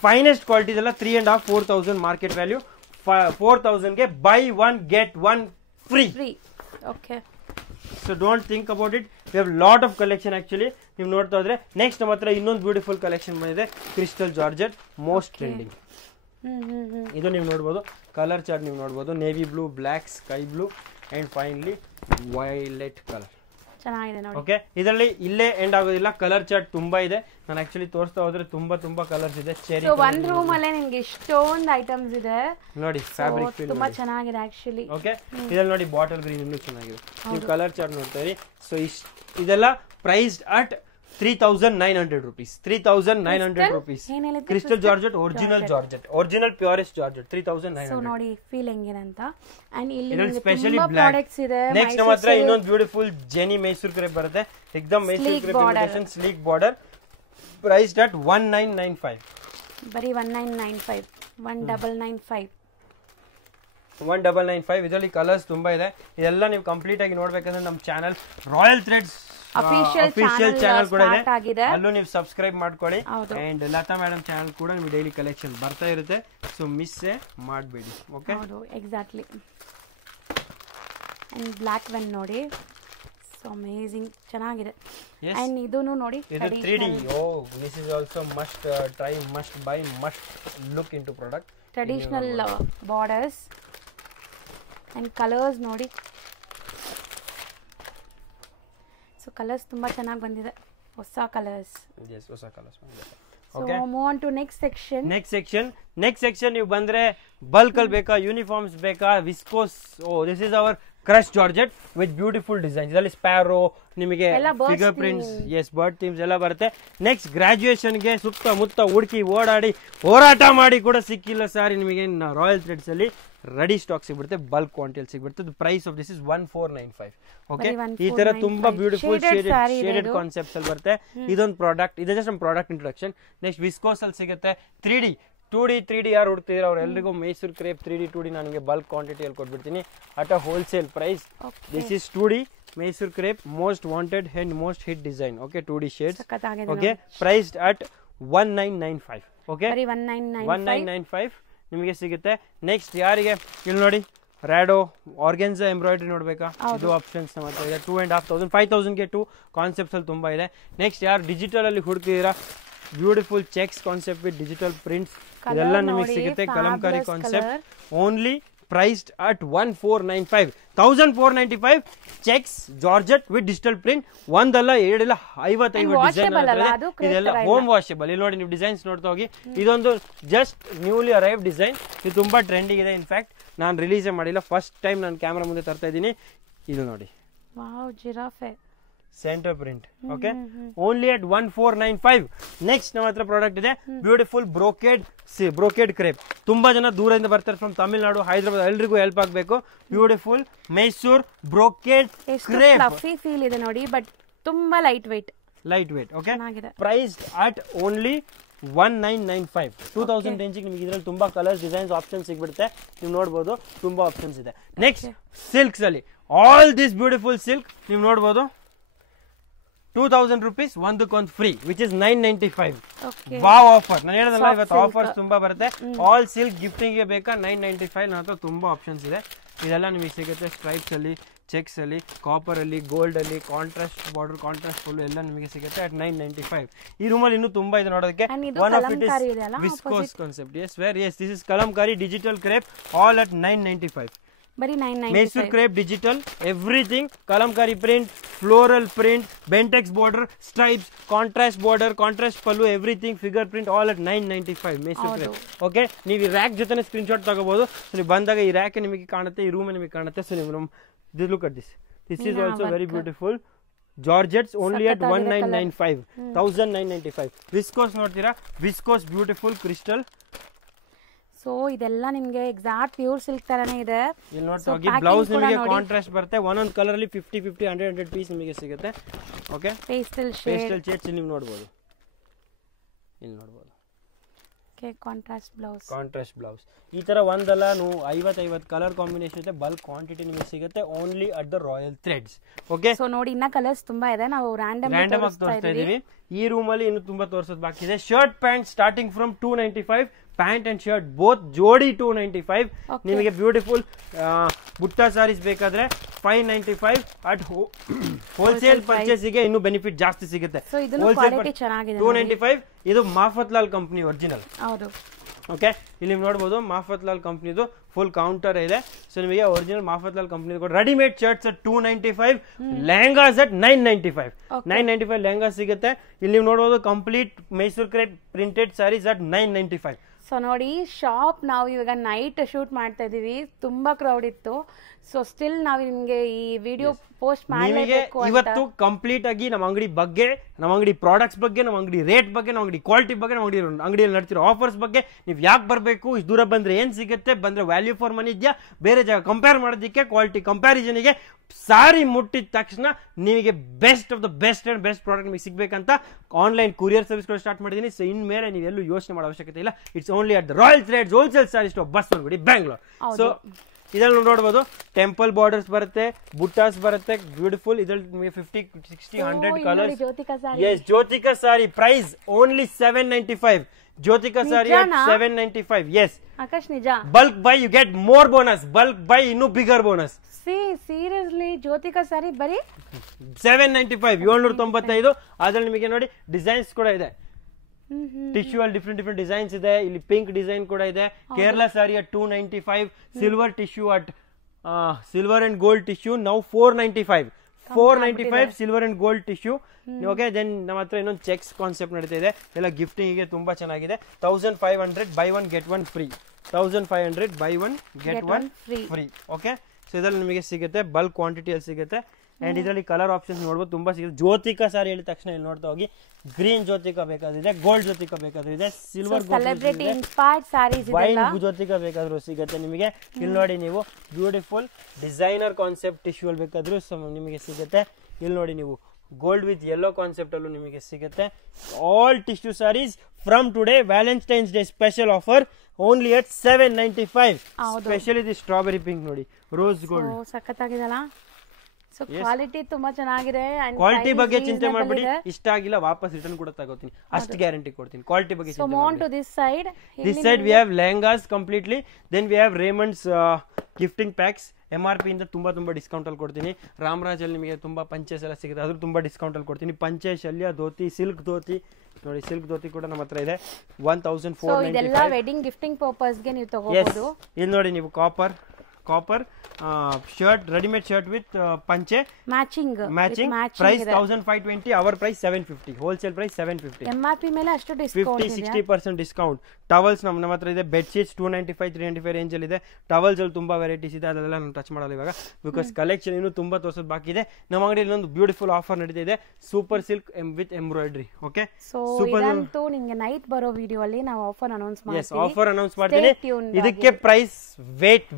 finest quality ಇದೆಲ್ಲ 3.5 4000 market value. 4000 ಗೆ buy one get one free. Okay, so don't think about it. We have lot of collection actually. ನೀವು ನೋಡ್ತಾ ಇದ್ರೆ next ನಮ್ಮ ಹತ್ರ ಇನ್ನೊಂದು ಬ್ಯೂಟಿಫುಲ್ ಕಲೆಕ್ಷನ್ ಬಂದಿದೆ. Crystal georgette, most trending. ಇದು ನೀವು ನೋಡಬಹುದು. ಕಲರ್ ಚಾರ್ಟ್ ನೀವು ನೋಡಬಹುದು. Navy blue, black, sky blue and finally violet colour. ಚೆನ್ನಾಗಿದೆ ನೋಡಿ. ಓಕೆ, ಇದರಲ್ಲಿ ಇಲ್ಲೇ ಎಂಡ್ ಆಗೋದಿಲ್ಲ. ಕಲರ್ ಚಾರ್ಟ್ ತುಂಬಾ ಇದೆ. ನಾನು ಆಕ್ಚುಲಿ ತೋರಿಸ್ತಾ ಹೋದ್ರೆ ತುಂಬಾ ಕಲರ್ಸ್ ಇದೆ. ಚೆರಿ, ಸೊ ಒಂದ್ ರೂಮ್ ಅಲ್ಲೇ ನಿಮಗೆ ಇಷ್ಟೊಂದು ಐಟಮ್ಸ್ ಇದೆ ನೋಡಿ. ಫ್ಯಾಬ್ರಿಕ್ ಫೀಲ್ ತುಂಬಾ ಚೆನ್ನಾಗಿದೆ ಆಕ್ಚುಲಿ. ಓಕೆ, ಇದರಲ್ಲಿ ನೋಡಿ ಬಾಟಲ್ ಗ್ರೀನ್ ಇನ್ನೂ ಚೆನ್ನಾಗಿದೆ. ನೀವು ಕಲರ್ ಚಾರ್ಟ್ ನೋಡ್ತಾ ಇರಿ. ಸೊ ಇದೆಲ್ಲ priced at 3900 rupees. 3900 rupees. Crystal georgette, original purest georgette, 3900. So ನೋಡಿ ಫೀಲ್ ಹೆಂಗಿದೆ ಅಂತ. ಅಂಡ್ ಇಲ್ಲಿ ಸ್ಪೆಷಲಿ ತುಂಬಾ ಪ್ರಾಡಕ್ಟ್ಸ್ ಇದೆ. ನೆಕ್ಸ್ಟ್ ನಮ್ಮ ಹತ್ರ ಇನ್ನೊಂದು ಬ್ಯೂಟಿಫುಲ್ ಜೆನಿ ಮೈಸೂರ್ ಕ್ರೇಪ್ ಬರುತ್ತೆ. ಎಕ್ದಮ್ Mysore crepe imitation sleek border. Priced at 1995. ಬರೀ 1995. 1995. ಇದರಲ್ಲಿ ಕಲರ್ಸ್ ತುಂಬಾ ಇದೆ. ಇದೆಲ್ಲ ನೀವು ಕಂಪ್ಲೀಟ್ ಆಗಿ ನೋಡ್ಬೇಕಂದ್ರೆ ನಮ್ಮ channel Royal Threads official channel ಕೂಡ ಇದೆ. ಅಲ್ಲೂ ನೀವು ಸಬ್ಸ್ಕ್ರೈಬ್ ಮಾಡ್ಕೊಳ್ಳಿ. ಅಂಡ್ ಲತಾ ಮೇಡಮ್ ಚಾನಲ್ ಕೂಡ ನಿಮಗೆ ಡೈಲಿ ಕಲೆಕ್ಷನ್ ಬರ್ತಾ ಇರುತ್ತೆ. ಸೊ ಮಿಸ್ ಮಾಡಬೇಡಿ. Okay, exactly. And black when ನೋಡಿ. ಸೊ ಅಮೇಜಿಂಗ್ ಚೆನ್ನಾಗಿದೆ. ಅಂಡ್ ಇದೂನು ನೋಡಿ. ಇದು 3D. This is also must try, must by, must look into product. Traditional borders and colours ನೋಡಿ. ಸೊ ಕಲರ್ಸ್ ತುಂಬಾ ಚೆನ್ನಾಗಿ ಬಂದಿದೆ. ಹೊಸ colours. Okay, so move on to next section. ನೀವು ಬಂದ್ರೆ ಬಲ್ಕ್ ಅಲ್ಲಿ ಬೇಕಾ, ಯೂನಿಫಾರ್ಮ್ಸ್ ಬೇಕಾ, viscose. This is our crush georgette with beautiful designs. ಇದರಲ್ಲಿ ಸ್ಪ್ಯಾರೋ, ನಿಮಗೆ ಫಿಗರ್ ಪ್ರಿಂಟ್ಸ್, ಬರ್ಡ್ ಥೀಮ್ಸ್ ಎಲ್ಲ ಬರುತ್ತೆ. ನೆಕ್ಸ್ಟ್ ಗ್ರಾಜುಯೇಷನ್ಗೆ ಸುತ್ತಮುತ್ತ ಹುಡುಕಿ ಓಡಾಡಿ ಹೋರಾಟ ಮಾಡಿ ಕೂಡ ಸಿಕ್ಕಿಲ್ಲ ಸಾರಿ ನಿಮಗೆ ರಾಯಲ್ ಥ್ರೆಡ್ಸ್ ಅಲ್ಲಿ ರೆಡಿ ಸ್ಟಾಕ್ ಸಿಗ್ಬಿಡುತ್ತೆ. ಬಲ್ಕ್ ಕ್ವಾಂಟಿಟಿ ಸಿಗ್ಬಿಡುತ್ತೆ. Price of this is 1495. Okay, ಈ ತರ ತುಂಬಾ ಬ್ಯೂಟಿಫುಲ್ ಶೇಡೆಡ್ ಕಾನ್ಸೆಪ್ಟ್ಸ್ ಅಲ್ಲಿ ಬರುತ್ತೆ. ಇದೊಂದು ಪ್ರಾಡಕ್ಟ್ ಇದೆ, ಜಸ್ಟ್ ನಮ್ಮ ಪ್ರಾಡಕ್ಟ್ ಇಂಟ್ರೊಡಕ್ಷನ್. ನೆಕ್ಸ್ಟ್ ವಿಸ್ಕೋಸ್ ಅಲ್ಲಿ ಸಿಗುತ್ತೆ. 3D 2D ಯಾರು ಹುಡ್ತಿದ್ರೆ ಅವ್ರೆಲ್ಲರಿಗೂ ಮೈಸೂರ್ ಕ್ರೇಪ್ 3D 2D ನನಗೆ ಬಲ್ಕ್ ಕ್ವಾಂಟಿಟಿಯಲ್ಲಿ ಕೊಟ್ಬಿಡ್ತೀನಿ at a wholesale price. This is 2D Mysore crepe, most wanted and most hit design. Okay, 2D shades. Okay, priced at 1995. Okay, 1995 ನಿಮಗೆ ಸಿಗುತ್ತೆ. Next ಯಾರಿಗೆ ಇಲ್ಲಿ ನೋಡಿ ರ್ಯಾಡೋ ಆರ್ಗೆನ್ಸಾ ಎಂಬ್ರಾಯ್ಡ್ರಿ ನೋಡ್ಬೇಕಾ, ಇದು ಆಪ್ಷನ್ಸ್ ನಮ್ಮ ಹತ್ರ ಇದೆ. 2500 5000ಗೆ 2 ಕಾನ್ಸೆಪ್ಟ್ಸ್ ಅಲ್ಲಿ ತುಂಬಾ ಇದೆ. ನೆಕ್ಸ್ಟ್ ಯಾರು ಡಿಜಿಟಲ್ ಅಲ್ಲಿ ಹುಡುಕಿದ್ದೀರಾ, beautiful checks concept with digital prints ಇದೆಲ್ಲ ನಿಮಗೆ ಸಿಗುತ್ತೆ Kalamkari concept only priced at 1495 1495 checks georgette with digital print ಒಂದಲ್ಲ ಎರಡಲ್ಲ 55 ಡಿಸೈನ್ ಇದೆಲ್ಲ ಹೋಮ್ ವಾಷಬಲ್ ಇಲ್ಲಿ ನೋಡಿ ನೀವು ಡಿಸೈನ್ಸ್ ನೋಡ್ತಾ ಹೋಗಿ ಇದೊಂದು ಜಸ್ಟ್ ನ್ಯೂಲಿ ಅರೈವ್ ಡಿಸೈನ್ ಇದು ತುಂಬಾ ಟ್ರೆಂಡಿಂಗ್ ಇದೆ ಇನ್ಫ್ಯಾಕ್ಟ್ ನಾನು ರಿಲೀಸೇ ಮಾಡಿಲ್ಲ ಫಸ್ಟ್ ಟೈಮ್ ನಾನು ಕ್ಯಾಮ್ರಾ ಮುಂದೆ ತರ್ತಾ ಇದ್ದೀನಿ ಇದು ನೋಡಿ wow giraffe centre print okay only at 1495 next ನಮ್ಮ ಹತ್ರ ಪ್ರಾಡಕ್ಟ್ ಇದೆ ಬ್ಯೂಟಿಫುಲ್ ಬ್ರೋಕೆಡ್ ಕ್ರೇಪ್ ತುಂಬಾ ಜನ ದೂರದಿಂದ ಬರ್ತಾರೆ ಫ್ರಮ್ ತಮಿಳ್ನಾಡು ಹೈದರಾಬಾದ್ ಎಲ್ರಿಗೂ ಹೆಲ್ಪ್ ಆಗಬೇಕು beautiful Mysore brocade crepe fluffy feel ಇದೆ ನೋಡಿ ಬಟ್ ತುಂಬಾ light weight okay priced at only 1995 2000 ರೇಂಜಿಗೆ ನಿಮಗೆ ಇದರಲ್ಲಿ ತುಂಬಾ ಕಲರ್ಸ್ ಡಿಸೈನ್ಸ್ ಆಪ್ಷನ್ ಸಿಗ್ಬಿಡುತ್ತೆ ನೀವು ನೋಡಬಹುದು ತುಂಬಾ ಆಪ್ಷನ್ಸ್ ಇದೆ ನೆಕ್ಸ್ಟ್ ಸಿಲ್ಕ್ಸ್ ಅಲ್ಲಿ ಆಲ್ ದಿಸ್ ಬ್ಯೂಟಿಫುಲ್ ಸಿಲ್ಕ್ ನೀವು ನೋಡಬಹುದು 2000 rupees ಒಂದಕ್ಕೊಂದು free which is 995 wow offer ನಾನು ಹೇಳಿದಲ್ಲ ಇವತ್ತು ಆಫರ್ಸ್ ತುಂಬಾ ಬರುತ್ತೆ ಆಲ್ ಸಿಲ್ಕ್ ಗಿಫ್ಟಿಂಗ್ ಗೆ ಬೇಕಾ 995 ನನ್ನ ಹತ್ರ ತುಂಬಾ ಆಪ್ಷನ್ಸ್ ಇದೆ ಇದೆಲ್ಲ ನಿಮಗೆ ಸಿಗುತ್ತೆ ಸ್ಟ್ರೈಪ್ಸ್ ಅಲ್ಲಿ ಚೆಕ್ಸ್ ಅಲ್ಲಿ ಕಾಪರ್ ಅಲ್ಲಿ ಗೋಲ್ಡ್ ಅಲ್ಲಿ ಕಾಂಟ್ರಾಸ್ಟ್ ಬಾರ್ಡರ್ ಕಾಂಟ್ರಾಸ್ಟ್ ಫುಲ್ ಎಲ್ಲ ನಿಮಗೆ ಸಿಗುತ್ತೆ at 995 ಈ ರೂಮಲ್ಲಿ ಇನ್ನೂ ತುಂಬಾ ಇದೆ ನೋಡೋದಕ್ಕೆ one of it is viscose concept yes this is kalamkari digital crepe all at 995 ಬರಿ 995 Mysore crepe digital everything kalamkari print floral print bentex border stripes contrast border contrast pallu everything figure print all at 995 Mysore crepe okay ನೀವು ಈ rack ಜೊತೆನೇ screen shot ತಗೋಬಹುದು so ನೀವು ಬಂದಾಗ ಈ rack ನಿಮಗೆ ಕಾಣುತ್ತೆ ಈ ರೂಮ್ ನಿಮಗೆ ಕಾಣುತ್ತೆ ಸೊ ನೀವು look at this is also very beautiful georgettes only at 1995 1995 viscose ನೋಡ್ತೀರಾ viscose beautiful crystal ಸೊ ಇದೆಲ್ಲ ನಿಮಗೆ ಎಕ್ಸಾಕ್ಟ್ ಪ್ಯೂರ್ ಸಿಲ್ಕ್ ತರನೇ ಇದೆ ಇಲ್ಲಿ ನೋಡ್ತಾ ಹೋಗಿ ಬ್ಲೌಸ್ ನಿಮಗೆ ಕಾಂಟ್ರಾಸ್ಟ್ ಬರುತ್ತೆ ಒಂದೊಂದು ಕಲರ್ ಅಲ್ಲಿ 50 100 ಪೀಸ್ ನಿಮಗೆ ಸಿಗುತ್ತೆ ಓಕೆ ಪೇಸ್ಟಲ್ ಶೇಡ್ಸ್ ನೀವು ನೋಡಬಹುದು ಇಲ್ಲಿ ನೋಡಬಹುದು ಓಕೆ ಕಾಂಟ್ರಾಸ್ಟ್ ಬ್ಲೌಸ್ ಈ ತರ ಒಂದಲ್ಲ ನೀವು 50 ಕಲರ್ ಕಾಂಬಿನೇಷನ್ ಇದೆ ಬಲ್ಕ್ ಕ್ವಾಂಟಿಟಿ ನಿಮಗೆ ಸಿಗುತ್ತೆ only at the Royal Threads okay so ನೋಡಿ ಇನ್ನ ಕಲರ್ಸ್ ತುಂಬಾ ಇದೆ ನಾವು ರ್ಯಾಂಡಮ್ ಆಗಿ ತೋರಿಸ್ತಾ ಇದೀವಿ ಈ ರೂಮ್ ಅಲ್ಲಿ ಇನ್ನು ತುಂಬಾ ತೋರಿಸೋದು ಬಾಕಿ ಇದೆ shirt pant starting from 295 pant and shirt both ಜೋಡಿ 295 ನಿಮಗೆ ಬ್ಯೂಟಿಫುಲ್ ಬುಟ್ಟ ಸಾರೀಸ್ ಬೇಕಾದ್ರೆ 595 ಅಟ್ ಹೋಲ್ಸೇಲ್ ಪರ್ಚೇಸ್ ಗೆ ಇನ್ನು ಬೆನಿಫಿಟ್ ಜಾಸ್ತಿ ಸಿಗುತ್ತೆ ಹೋಲ್ಸೇಲ್ ಚೆನ್ನಾಗಿದೆ 295 ಇದು ಮಾಫತ್ಲಾಲ್ ಕಂಪನಿ ಒರಿಜಿನಲ್ ಹೌದು ಓಕೆ ಇಲ್ಲಿ ನೀವು ನೋಡಬಹುದು ಮಾಫತ್ಲಾಲ್ ಕಂಪನಿದು ಫುಲ್ ಕೌಂಟರ್ ಇದೆ ಸೊ ನಿಮಗೆ ಒರಿಜಿನಲ್ Mafatlal company readymade shirts at 295 lehengas at 995 lehenga ಸಿಗುತ್ತೆ ಇಲ್ಲಿ ನೀವು ನೋಡಬಹುದು complete Mysore crepe printed saris at 995 so ನೋಡಿ ಶಾಪ್ ನಾವು ಇವಾಗ ನೈಟ್ ಶೂಟ್ ಮಾಡ್ತಾ ಇದೀವಿ ತುಂಬಾ ಕ್ರೌಡ್ ಇತ್ತು ಸೊ ಸ್ಟಿಲ್ ನಾವು ನಿಮಗೆ ಈ ವಿಡಿಯೋ ಪೋಸ್ಟ್ ಮಾಡಲೇಬೇಕು ಇವತ್ತು ಕಂಪ್ಲೀಟ್ ಆಗಿ ನಮ್ಮ ಅಂಗಡಿ ಬಗ್ಗೆ ನಮ್ಮ ಅಂಗಡಿ ಪ್ರಾಡಕ್ಟ್ಸ್ ಬಗ್ಗೆ ನಮ್ಮ ಅಂಗಡಿ ರೇಟ್ ಬಗ್ಗೆ ನಮ್ಮ ಅಂಗಡಿ ಕ್ವಾಲಿಟಿ ಬಗ್ಗೆ ನಮ್ಮ ಅಂಗಡಿಯಲ್ಲಿ ನಡ್ತಿರೋ ಆಫರ್ಸ್ ಬಗ್ಗೆ ನೀವು ಯಾಕೆ ಬರಬೇಕು ಇಷ್ಟು ದೂರ ಬಂದ್ರೆ ಏನ್ ಸಿಗುತ್ತೆ ಬಂದ್ರೆ ವ್ಯಾಲ್ಯೂ ಫಾರ್ ಮನಿ ಇದೆಯಾ ಬೇರೆ ಜಾಗ ಕಂಪೇರ್ ಮಾಡೋದಕ್ಕೆ ಕ್ವಾಲಿಟಿ ಕಂಪ್ಯಾರಿಸನ್ಗೆ ಸಾರಿ ಮುಟ್ಟಿದ ತಕ್ಷಣ ನಿಮಗೆ best of the best and best product ನಿಮಗೆ ಸಿಗ್ಬೇಕಂತ ಆನ್ಲೈನ್ ಕೊರಿಯರ್ ಸರ್ವಿಸ್ಗಳು ಸ್ಟಾರ್ಟ್ ಮಾಡಿದೀನಿ ಸೊ ಇನ್ಮೇಲೆ ನೀವು ಎಲ್ಲೂ ಯೋಚನೆ ಮಾಡೋ ಅವಶ್ಯಕತೆ ಇಲ್ಲ it's only at the Royal Threads wholesale sari store bus ಬಂದ್ಬಿಡಿ ಬ್ಯಾಂಗ್ಳೂರ್ ಸೊ ಇದರಲ್ಲಿ ನೋಡಬಹುದು ಟೆಂಪಲ್ ಬಾರ್ಡರ್ಸ್ ಬರುತ್ತೆ ಬುಟ್ಟಾಸ್ ಬರುತ್ತೆ ಬ್ಯೂಟಿಫುಲ್ ಇದರಲ್ಲಿ ನಿಮಗೆ 50 60 100 colours yes Jyothika sari price only 795 Jyothika sari 795 yes Akash ನಿಜ bulk buy you get more bonus bulk buy ಇನ್ನೂ bigger bonus seriously Jyothika sari ಬರೀ 795 795 ಅದ್ರಲ್ಲಿ ನಿಮಗೆ ನೋಡಿ ಡಿಸೈನ್ಸ್ ಕೂಡ ಇದೆ ಟಿಶ್ಯೂ ಅಲ್ಲಿ ಡಿಫ್ರೆಂಟ್ ಡಿಸೈನ್ಸ್ ಇದೆ ಇಲ್ಲಿ ಪಿಂಕ್ ಡಿಸೈನ್ ಕೂಡ ಇದೆ Kerala sari at 295 silver tissue at silver and gold tissue now 495 silver and gold tissue okay then ನಮ್ಮ ಹತ್ರ ಇನ್ನೊಂದು ಚೆಕ್ಸ್ ಕಾನ್ಸೆಪ್ಟ್ ನಡೀತಾ ಇದೆ ಎಲ್ಲ ಗಿಫ್ಟಿಂಗ್ ಗೆ ತುಂಬಾ ಚೆನ್ನಾಗಿದೆ 1500 by one get one free 1500 by one get one free okay so ಇದರಲ್ಲಿ ನಿಮಗೆ ಸಿಗುತ್ತೆ ಬಲ್ಕ್ ಕ್ವಾಂಟಿಟಿಯಲ್ಲಿ ಸಿಗುತ್ತೆ ಅಂಡ್ ಇದರಲ್ಲಿ ಕಲರ್ ಆಪ್ಷನ್ಸ್ ನೋಡಬಹುದು ತುಂಬಾ ಸಿಗುತ್ತೆ ಜ್ಯೋತಿಕಾ ಸಾರಿ ಹೇಳಿದ ತಕ್ಷಣ ಇಲ್ಲಿ ನೋಡ್ತಾ ಹೋಗಿ ಗ್ರೀನ್ ಜ್ಯೋತಿಕಾ ಬೇಕಾದ್ರೆ ಗೋಲ್ಡ್ ಜ್ಯೋತಿಕಾ ಬೇಕಾದ್ರೆ ಸಿಲ್ವರ್ ವೈನ್ ಜ್ಯೋತಿಕಾ ಬೇಕಾದ್ರೂ ಸಿಗುತ್ತೆ ನಿಮಗೆ ಇಲ್ಲಿ ನೋಡಿ ನೀವು ಬ್ಯೂಟಿಫುಲ್ ಡಿಸೈನರ್ ಕಾನ್ಸೆಪ್ಟ್ ಟಿಶ್ಯೂ ಅಲ್ಲಿ ಬೇಕಾದ್ರೂ ನಿಮಗೆ ಸಿಗುತ್ತೆ ಇಲ್ಲಿ ನೋಡಿ ನೀವು ಗೋಲ್ಡ್ ವಿತ್ ಯೆಲ್ಲೋ ಕಾನ್ಸೆಪ್ಟ್ ಅಲ್ಲೂ ನಿಮಗೆ ಸಿಗುತ್ತೆ all tissue sarees from today Valentine's day special offer only at 795 specially the strawberry pink ನೋಡಿ ರೋಸ್ ಗೋಲ್ಡ್ ಸಖತ್ತಾಗಿದೆಲ್ಲ ಸೊ ಕ್ವಾಲಿಟಿ ತುಂಬಾ ಚೆನ್ನಾಗಿದೆ ಕ್ವಾಲಿಟಿ ಬಗ್ಗೆ ಚಿಂತೆ ಮಾಡಬೇಡಿ ಇಷ್ಟ ಆಗಿಲ್ಲ ವಾಪಸ್ ರಿಟರ್ನ್ ಕೂಡ ತಗೋತೀನಿ ಅಷ್ಟು ಗ್ಯಾರಂಟಿ ಕೊಡ್ತೀನಿ ಕ್ವಾಲಿಟಿ ಬಗ್ಗೆ ಚಿಂತೆ ಮಾಡಬೇಡಿ this side we have lehengas completely then we have Raymond's gifting packs MRP ಇಂದ ತುಂಬಾ ಡಿಸ್ಕೌಂಟ್ ಅಲ್ಲಿ ಕೊಡ್ತೀನಿ ರಾಮರಾಜ್ ಅಲ್ಲಿ ನಿಮಗೆ ತುಂಬಾ ಪಂಚೆಸ್ ಎಲ್ಲ ಸಿಗುತ್ತೆ ಅದ್ರ ತುಂಬಾ ಡಿಸ್ಕೌಂಟ್ ಅಲ್ಲಿ ಕೊಡ್ತೀನಿ ಪಂಚೆ ಶಲ್ಯ ಧೋತಿ ಸಿಲ್ಕ್ ಧೋತಿ ನೋಡಿ ಸಿಲ್ಕ್ ಧೋತಿ ಕೂಡ ನಮ್ಮ ಹತ್ರ ಇದೆ 1495. ಸೊ ಇದೆಲ್ಲ ವೆಡ್ಡಿಂಗ್ ಗಿಫ್ಟಿಂಗ್ ಪರ್ಪಸ್ ಗೆ ನೀವು ತಗೋಬಹುದು. ಇಲ್ಲಿ ನೋಡಿ ನೀವು copper shirt, readymade shirt with ಪಂಚೆ matching price 1520, our price 750, wholesale price 750. MRP ಮೇಲೆ ಅಷ್ಟು ಡಿಸ್ಕೌಂಟ್ 50-60% ಡಿಸ್ಕೌಂಟ್. ಟವಲ್ಸ್ ನಮ್ಮ ಹತ್ರ ಇದೆ, ಬೆಡ್ ಶೀಟ್ಸ್ 295-395 ರೇಂಜ್ ಅಲ್ಲಿ ಇದೆ. ಟವಲ್ಸ್ ಅಲ್ಲಿ ತುಂಬಾ ವೆರೈಟೀಸ್ ಇದೆ, ಅದೆಲ್ಲ ನಾನು ಟಚ್ ಮಾಡಲ್ಲ ಇವಾಗ ಬಿಕಾಸ್ ಕಲೆಕ್ಷನ್ ಇನ್ನೂ ತುಂಬಾ ತೋರ್ಸೋದು ಬಾಕಿ ಇದೆ. ನಮ್ಮ ಅಂಗಡಿಯಲ್ಲಿ ಒಂದು ಬ್ಯೂಟಿಫುಲ್ ಆಫರ್ ನಡೀತಾ ಇದೆ, super silk with embroidery. Okay, ಇದಂತೂ ನಿಮಗೆ ನೈಟ್ ಬರೋ ವಿಡಿಯೋ ಅಲ್ಲಿ ನಾವು ಆಫರ್ ಅನೌನ್ಸ್ ಮಾಡ್ತೀವಿ. ಆಫರ್ ಅನೌನ್ಸ್ ಮಾಡ್ತೀನಿ. ಇದಕ್ಕೆ price wait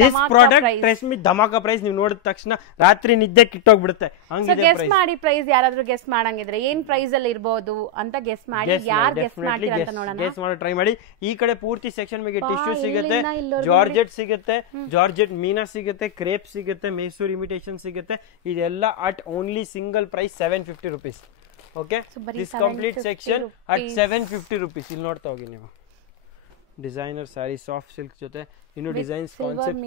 this product trust me ಧಮಾಕ ಪ್ರೈಸ್. ನೀವು ನೋಡಿದ ತಕ್ಷಣ ರಾತ್ರಿ ನಿದ್ದೆ ಕಿಟ್ಟೋಗ್ಬಿಡುತ್ತೆ. ಗೆಸ್ ಮಾಡಿ ಪ್ರೈಸ್, ಯಾರಾದ್ರೂ ಗೆಸ್ ಮಾಡಂಗಿದ್ರೆ ಏನ್ ಪ್ರೈಸ್ ಅಲ್ಲಿ ಇರಬಹುದು ಅಂತ ಗೆಸ್ ಮಾಡಿ. ಯಾರು ಗೆಸ್ ಮಾಡ್ತೀರಾ ಅಂತ ನೋಡೋಣ. ಗೆಸ್ ಮಾಡಿ ಟ್ರೈ ಮಾಡಿ. ಈ ಕಡೆ ಪೂರ್ತಿ ಸೆಕ್ಷನ್ ಮೇಲೆ ಟಿಶ್ಯೂ ಸಿಗುತ್ತೆ, ಜಾರ್ಜೆಟ್ ಸಿಗುತ್ತೆ, ಜಾರ್ಜೆಟ್ ಮೀನಾ ಸಿಗುತ್ತೆ, ಕ್ರೇಪ್ ಸಿಗುತ್ತೆ, ಮೈಸೂರ್ ಇಮಿಟೇಷನ್ ಸಿಗುತ್ತೆ. ಇದೆಲ್ಲ at only single price 750 rupees. Okay, this complete section at 750 rupees. ಇಲ್ಲಿ ನೋಡ್ತಾ ಹೋಗಿ ನೀವು. ಡಿಸೈನರ್ ಸ್ಯಾರಿ ಸಾಫ್ಟ್ ಸಿಲ್ಕ್ ಜೊತೆ ಇನ್ನು ಡಿಸೈನ್ಸ್ ಕಾನ್ಸೆಪ್ಟ್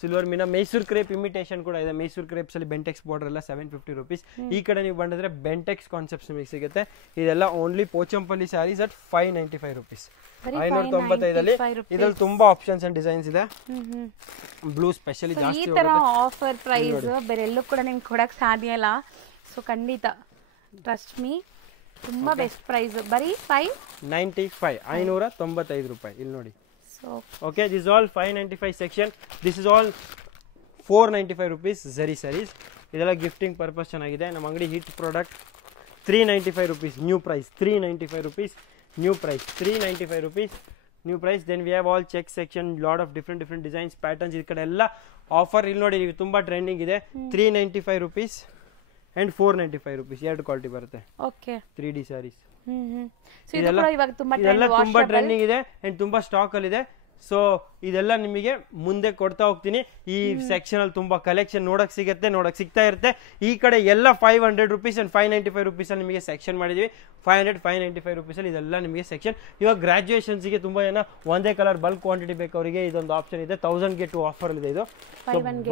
ಸಿಲ್ವರ್ ಮೀನಾ, ಮೈಸೂರ್ ಕ್ರೇಪ್ ಇಮಿಟೇಷನ್ ಕೂಡ ಇದೆ. ಮೈಸೂರ್ ಕ್ರೇಪ್ಸ್ ಅಲ್ಲಿ ಬೆಂಟೆಕ್ಸ್ ಬಾರ್ಡರ್ ಎಲ್ಲ 750 rupees. ಈ ಕಡೆ ನೀವು ಬಂದಿದ್ರೆ ಬೆಂಟೆಕ್ಸ್ ಕಾನ್ಸೆಪ್ಟ್ಸ್ ನಿಮಗೆ ಸಿಗುತ್ತೆ. ಇದೆಲ್ಲ only Pochampally saris at 595 rupees. 595 ಇದ್ರಲ್ಲಿ ತುಂಬಾ ಆಪ್ಷನ್ಸ್ ಅಂಡ್ ಡಿಸೈನ್ಸ್ ಇದೆ. ಬ್ಲೂ ಸ್ಪೆಷಲಿ ಜಾಸ್ತಿ ಈ ತರ ಆಫರ್ ಪ್ರೈಸ್ ಬೇರೆ ಎಲ್ಲೂ ಕೂಡ ನಿಮ್ಗೆ ಕೊಡಕ್ ಸಾಧ್ಯ ಇಲ್ಲ. ಸೊ ಖಂಡಿತ ಟ್ರಸ್ಟ್ ಮೀ, ತುಂಬಾ ಬೆಸ್ಟ್ ಪ್ರೈಸ್. ಬರೀ 595 ರೂಪಾಯಿ. ಇಲ್ಲಿ ನೋಡಿ. Okay, this all 595 section. This is all 495 rupees zari sarees. ಇದೆಲ್ಲ ಗಿಫ್ಟಿಂಗ್ ಪರ್ಪಸ್ ಚೆನ್ನಾಗಿದೆ. ನಮ್ಮ ಅಂಗಡಿ hit product 395 rupees new price. 395 rupees new price. 395 rupees new price. Then we have all check section, lot of different designs, patterns. ಈ ಕಡೆ ಎಲ್ಲ offer. ಇಲ್ಲಿ ನೋಡಿ, ತುಂಬಾ ಟ್ರೆಂಡಿಂಗ್ ಇದೆ. 395 rupees and 495 rupees. ಎರಡು ಕ್ವಾಲಿಟಿ ಬರುತ್ತೆ. Okay, 3D sarees. ಇದೆಲ್ಲ ತುಂಬಾ ಟ್ರೆಂಡಿಂಗ್ ಇದೆ ಅಂಡ್ ತುಂಬಾ ಸ್ಟಾಕ್ ಅಲ್ಲಿ ಇದೆ. ಸೊ ಇದೆಲ್ಲ ನಿಮಗೆ ಮುಂದೆ ಕೊಡ್ತಾ ಹೋಗ್ತೀನಿ. ಈ ಸೆಕ್ಷನ್ ಅಲ್ಲಿ ತುಂಬಾ ಕಲೆಕ್ಷನ್ ನೋಡಕ್ ಸಿಗ್ತಾ ಇರುತ್ತೆ. ಈ ಕಡೆ ಎಲ್ಲ 500 rupees and 595 rupees ಅಲ್ಲಿ ನಿಮಗೆ ಸೆಕ್ಷನ್ ಮಾಡಿದೀವಿ. 595 rupees ಅಲ್ಲಿ ಇದೆಲ್ಲ ನಿಮಗೆ ಸೆಕ್ಷನ್. ಇವಾಗ ಗ್ರಾಜುಯೇಷನ್ಸ್ ಗೆ ತುಂಬಾ ಜನ ಒಂದೇ ಕಲರ್ ಬಲ್ಕ್ ಕ್ವಾಂಟಿಟಿ ಬೇಕು, ಅವರಿಗೆ ಇದೊಂದು ಆಪ್ಷನ್ ಇದೆ. 1000 get 2 ಆಫರ್ ಇದೆ ಇದು.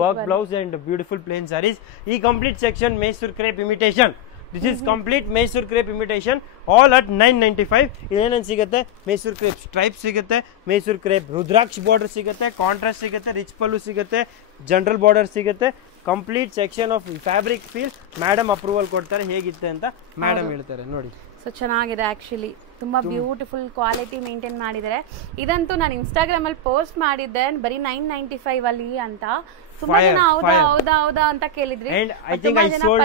Work blouse and beautiful plain saris. ಈ complete section Mysore crepe imitation. This is complete Mysore crepe imitation, all at 995. ಇದೇನೇನು ಸಿಗುತ್ತೆ? ಮೈಸೂರ್ ಕ್ರೇಪ್ ಸ್ಟ್ರೈಪ್ ಸಿಗುತ್ತೆ, ಮೈಸೂರ್ ಕ್ರೇಪ್ ರುದ್ರಾಕ್ಷ ಬಾರ್ಡರ್ ಸಿಗುತ್ತೆ, ಕಾಂಟ್ರಾಸ್ಟ್ ಸಿಗುತ್ತೆ, ರಿಚ್ ಪಲ್ಲು ಸಿಗುತ್ತೆ, ಜನರಲ್ ಬಾರ್ಡರ್ ಸಿಗುತ್ತೆ. Complete section of fabric feel. Madam approval ಕೊಡ್ತಾರೆ ಹೇಗಿತ್ತೆ ಅಂತ ಮೇಡಮ್ ಹೇಳ್ತಾರೆ ನೋಡಿ. ಸೊ ಚೆನ್ನಾಗಿದೆ ಆಕ್ಚುಲಿ, ತುಂಬಾ ಬ್ಯೂಟಿಫುಲ್ ಕ್ವಾಲಿಟಿ ಮೇಂಟೈನ್ ಮಾಡಿದ್ದಾರೆ. ಇದಂತೂ ನಾನು ಇನ್ಸ್ಟಾಗ್ರಾಮ್ ಅಲ್ಲಿ ಪೋಸ್ಟ್ ಮಾಡಿದ್ದೆ, ಬರೀ 995 ಅಲ್ಲಿ ಅಂತ. ತುಂಬಾ ಜನ ಹೌದಾ ಅಂತ ಕೇಳಿದ್ರಿ. And I think I sold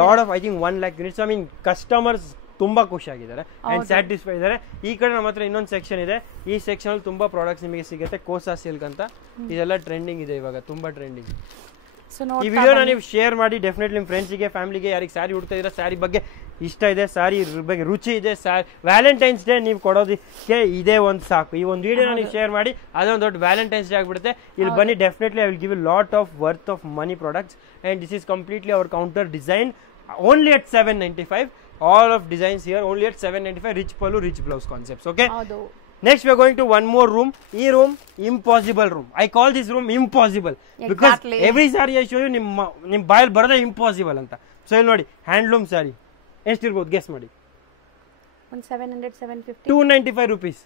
lot of, I think 1 lakh units. I mean customers ತುಂಬಾ ಖುಷಿಯಾಗಿದ್ದಾರೆ ಅಂಡ್ ಸ್ಯಾಟಿಸ್ಫೈ ಇದ್ದಾರೆ. ಈ ಕಡೆ ನಮ್ಮ ಹತ್ರ ಇನ್ನೊಂದು ಸೆಕ್ಷನ್ ಇದೆ. ಈ ಸೆಕ್ಷನ್ ಅಲ್ಲಿ ತುಂಬಾ ಪ್ರಾಡಕ್ಟ್ಸ್ ನಿಮಗೆ ಸಿಗುತ್ತೆ. ಕೋಸಾ ಸಿಲ್ಕ್ ಅಂತ ಇದೆಲ್ಲ ಟ್ರೆಂಡಿಂಗ್ ಇದೆ ಇವಾಗ, ತುಂಬಾ ಟ್ರೆಂಡಿಂಗ್. ಈ ವಿಡಿಯೋನ ನೀವು ಶೇರ್ ಮಾಡಿ ಡೆಫಿನೆಟ್ಲಿ ನಿಮ್ಮ ಫ್ರೆಂಡ್ಸಿಗೆ, ಫ್ಯಾಮಿಲಿಗೆ, ಯಾರಿಗೆ ಸ್ಯಾರಿ ಹುಡ್ತಾ ಇದ್ರೆ, ಸ್ಯಾರಿ ಬಗ್ಗೆ ಇಷ್ಟ ಇದೆ, ಸ್ಯಾರಿ ಬಗ್ಗೆ ರುಚಿ ಇದೆ, ವ್ಯಾಲೆಂಟೈನ್ಸ್ ಡೇ ನೀವು ಕೊಡೋದಕ್ಕೆ ಇದೇ ಒಂದು ಸಾಕು. ಈ ಒಂದು ವಿಡಿಯೋನ ನೀವು ಶೇರ್ ಮಾಡಿ, ಅದೊಂದು ದೊಡ್ಡ ವ್ಯಾಲೆಂಟೈನ್ಸ್ ಡೇ ಆಗ್ಬಿಡುತ್ತೆ. ಇಲ್ಲಿ ಬನ್ನಿ, definitely I will give you lot of worth of money products and this is completely our counter design only at 795. All of designs here only at 795. Rich pallu, rich blouse concepts. Okay. Next we are going to one more room. Ee room impossible room. I call this room impossible because every saree I show you nim bail barada impossible anta. So ಇಲ್ಲಿ ನೋಡಿ, handloom ಸಾರಿ ಎಷ್ಟಿರ್ಬೋದು guess ಮಾಡಿ. 700 750 295 rupees.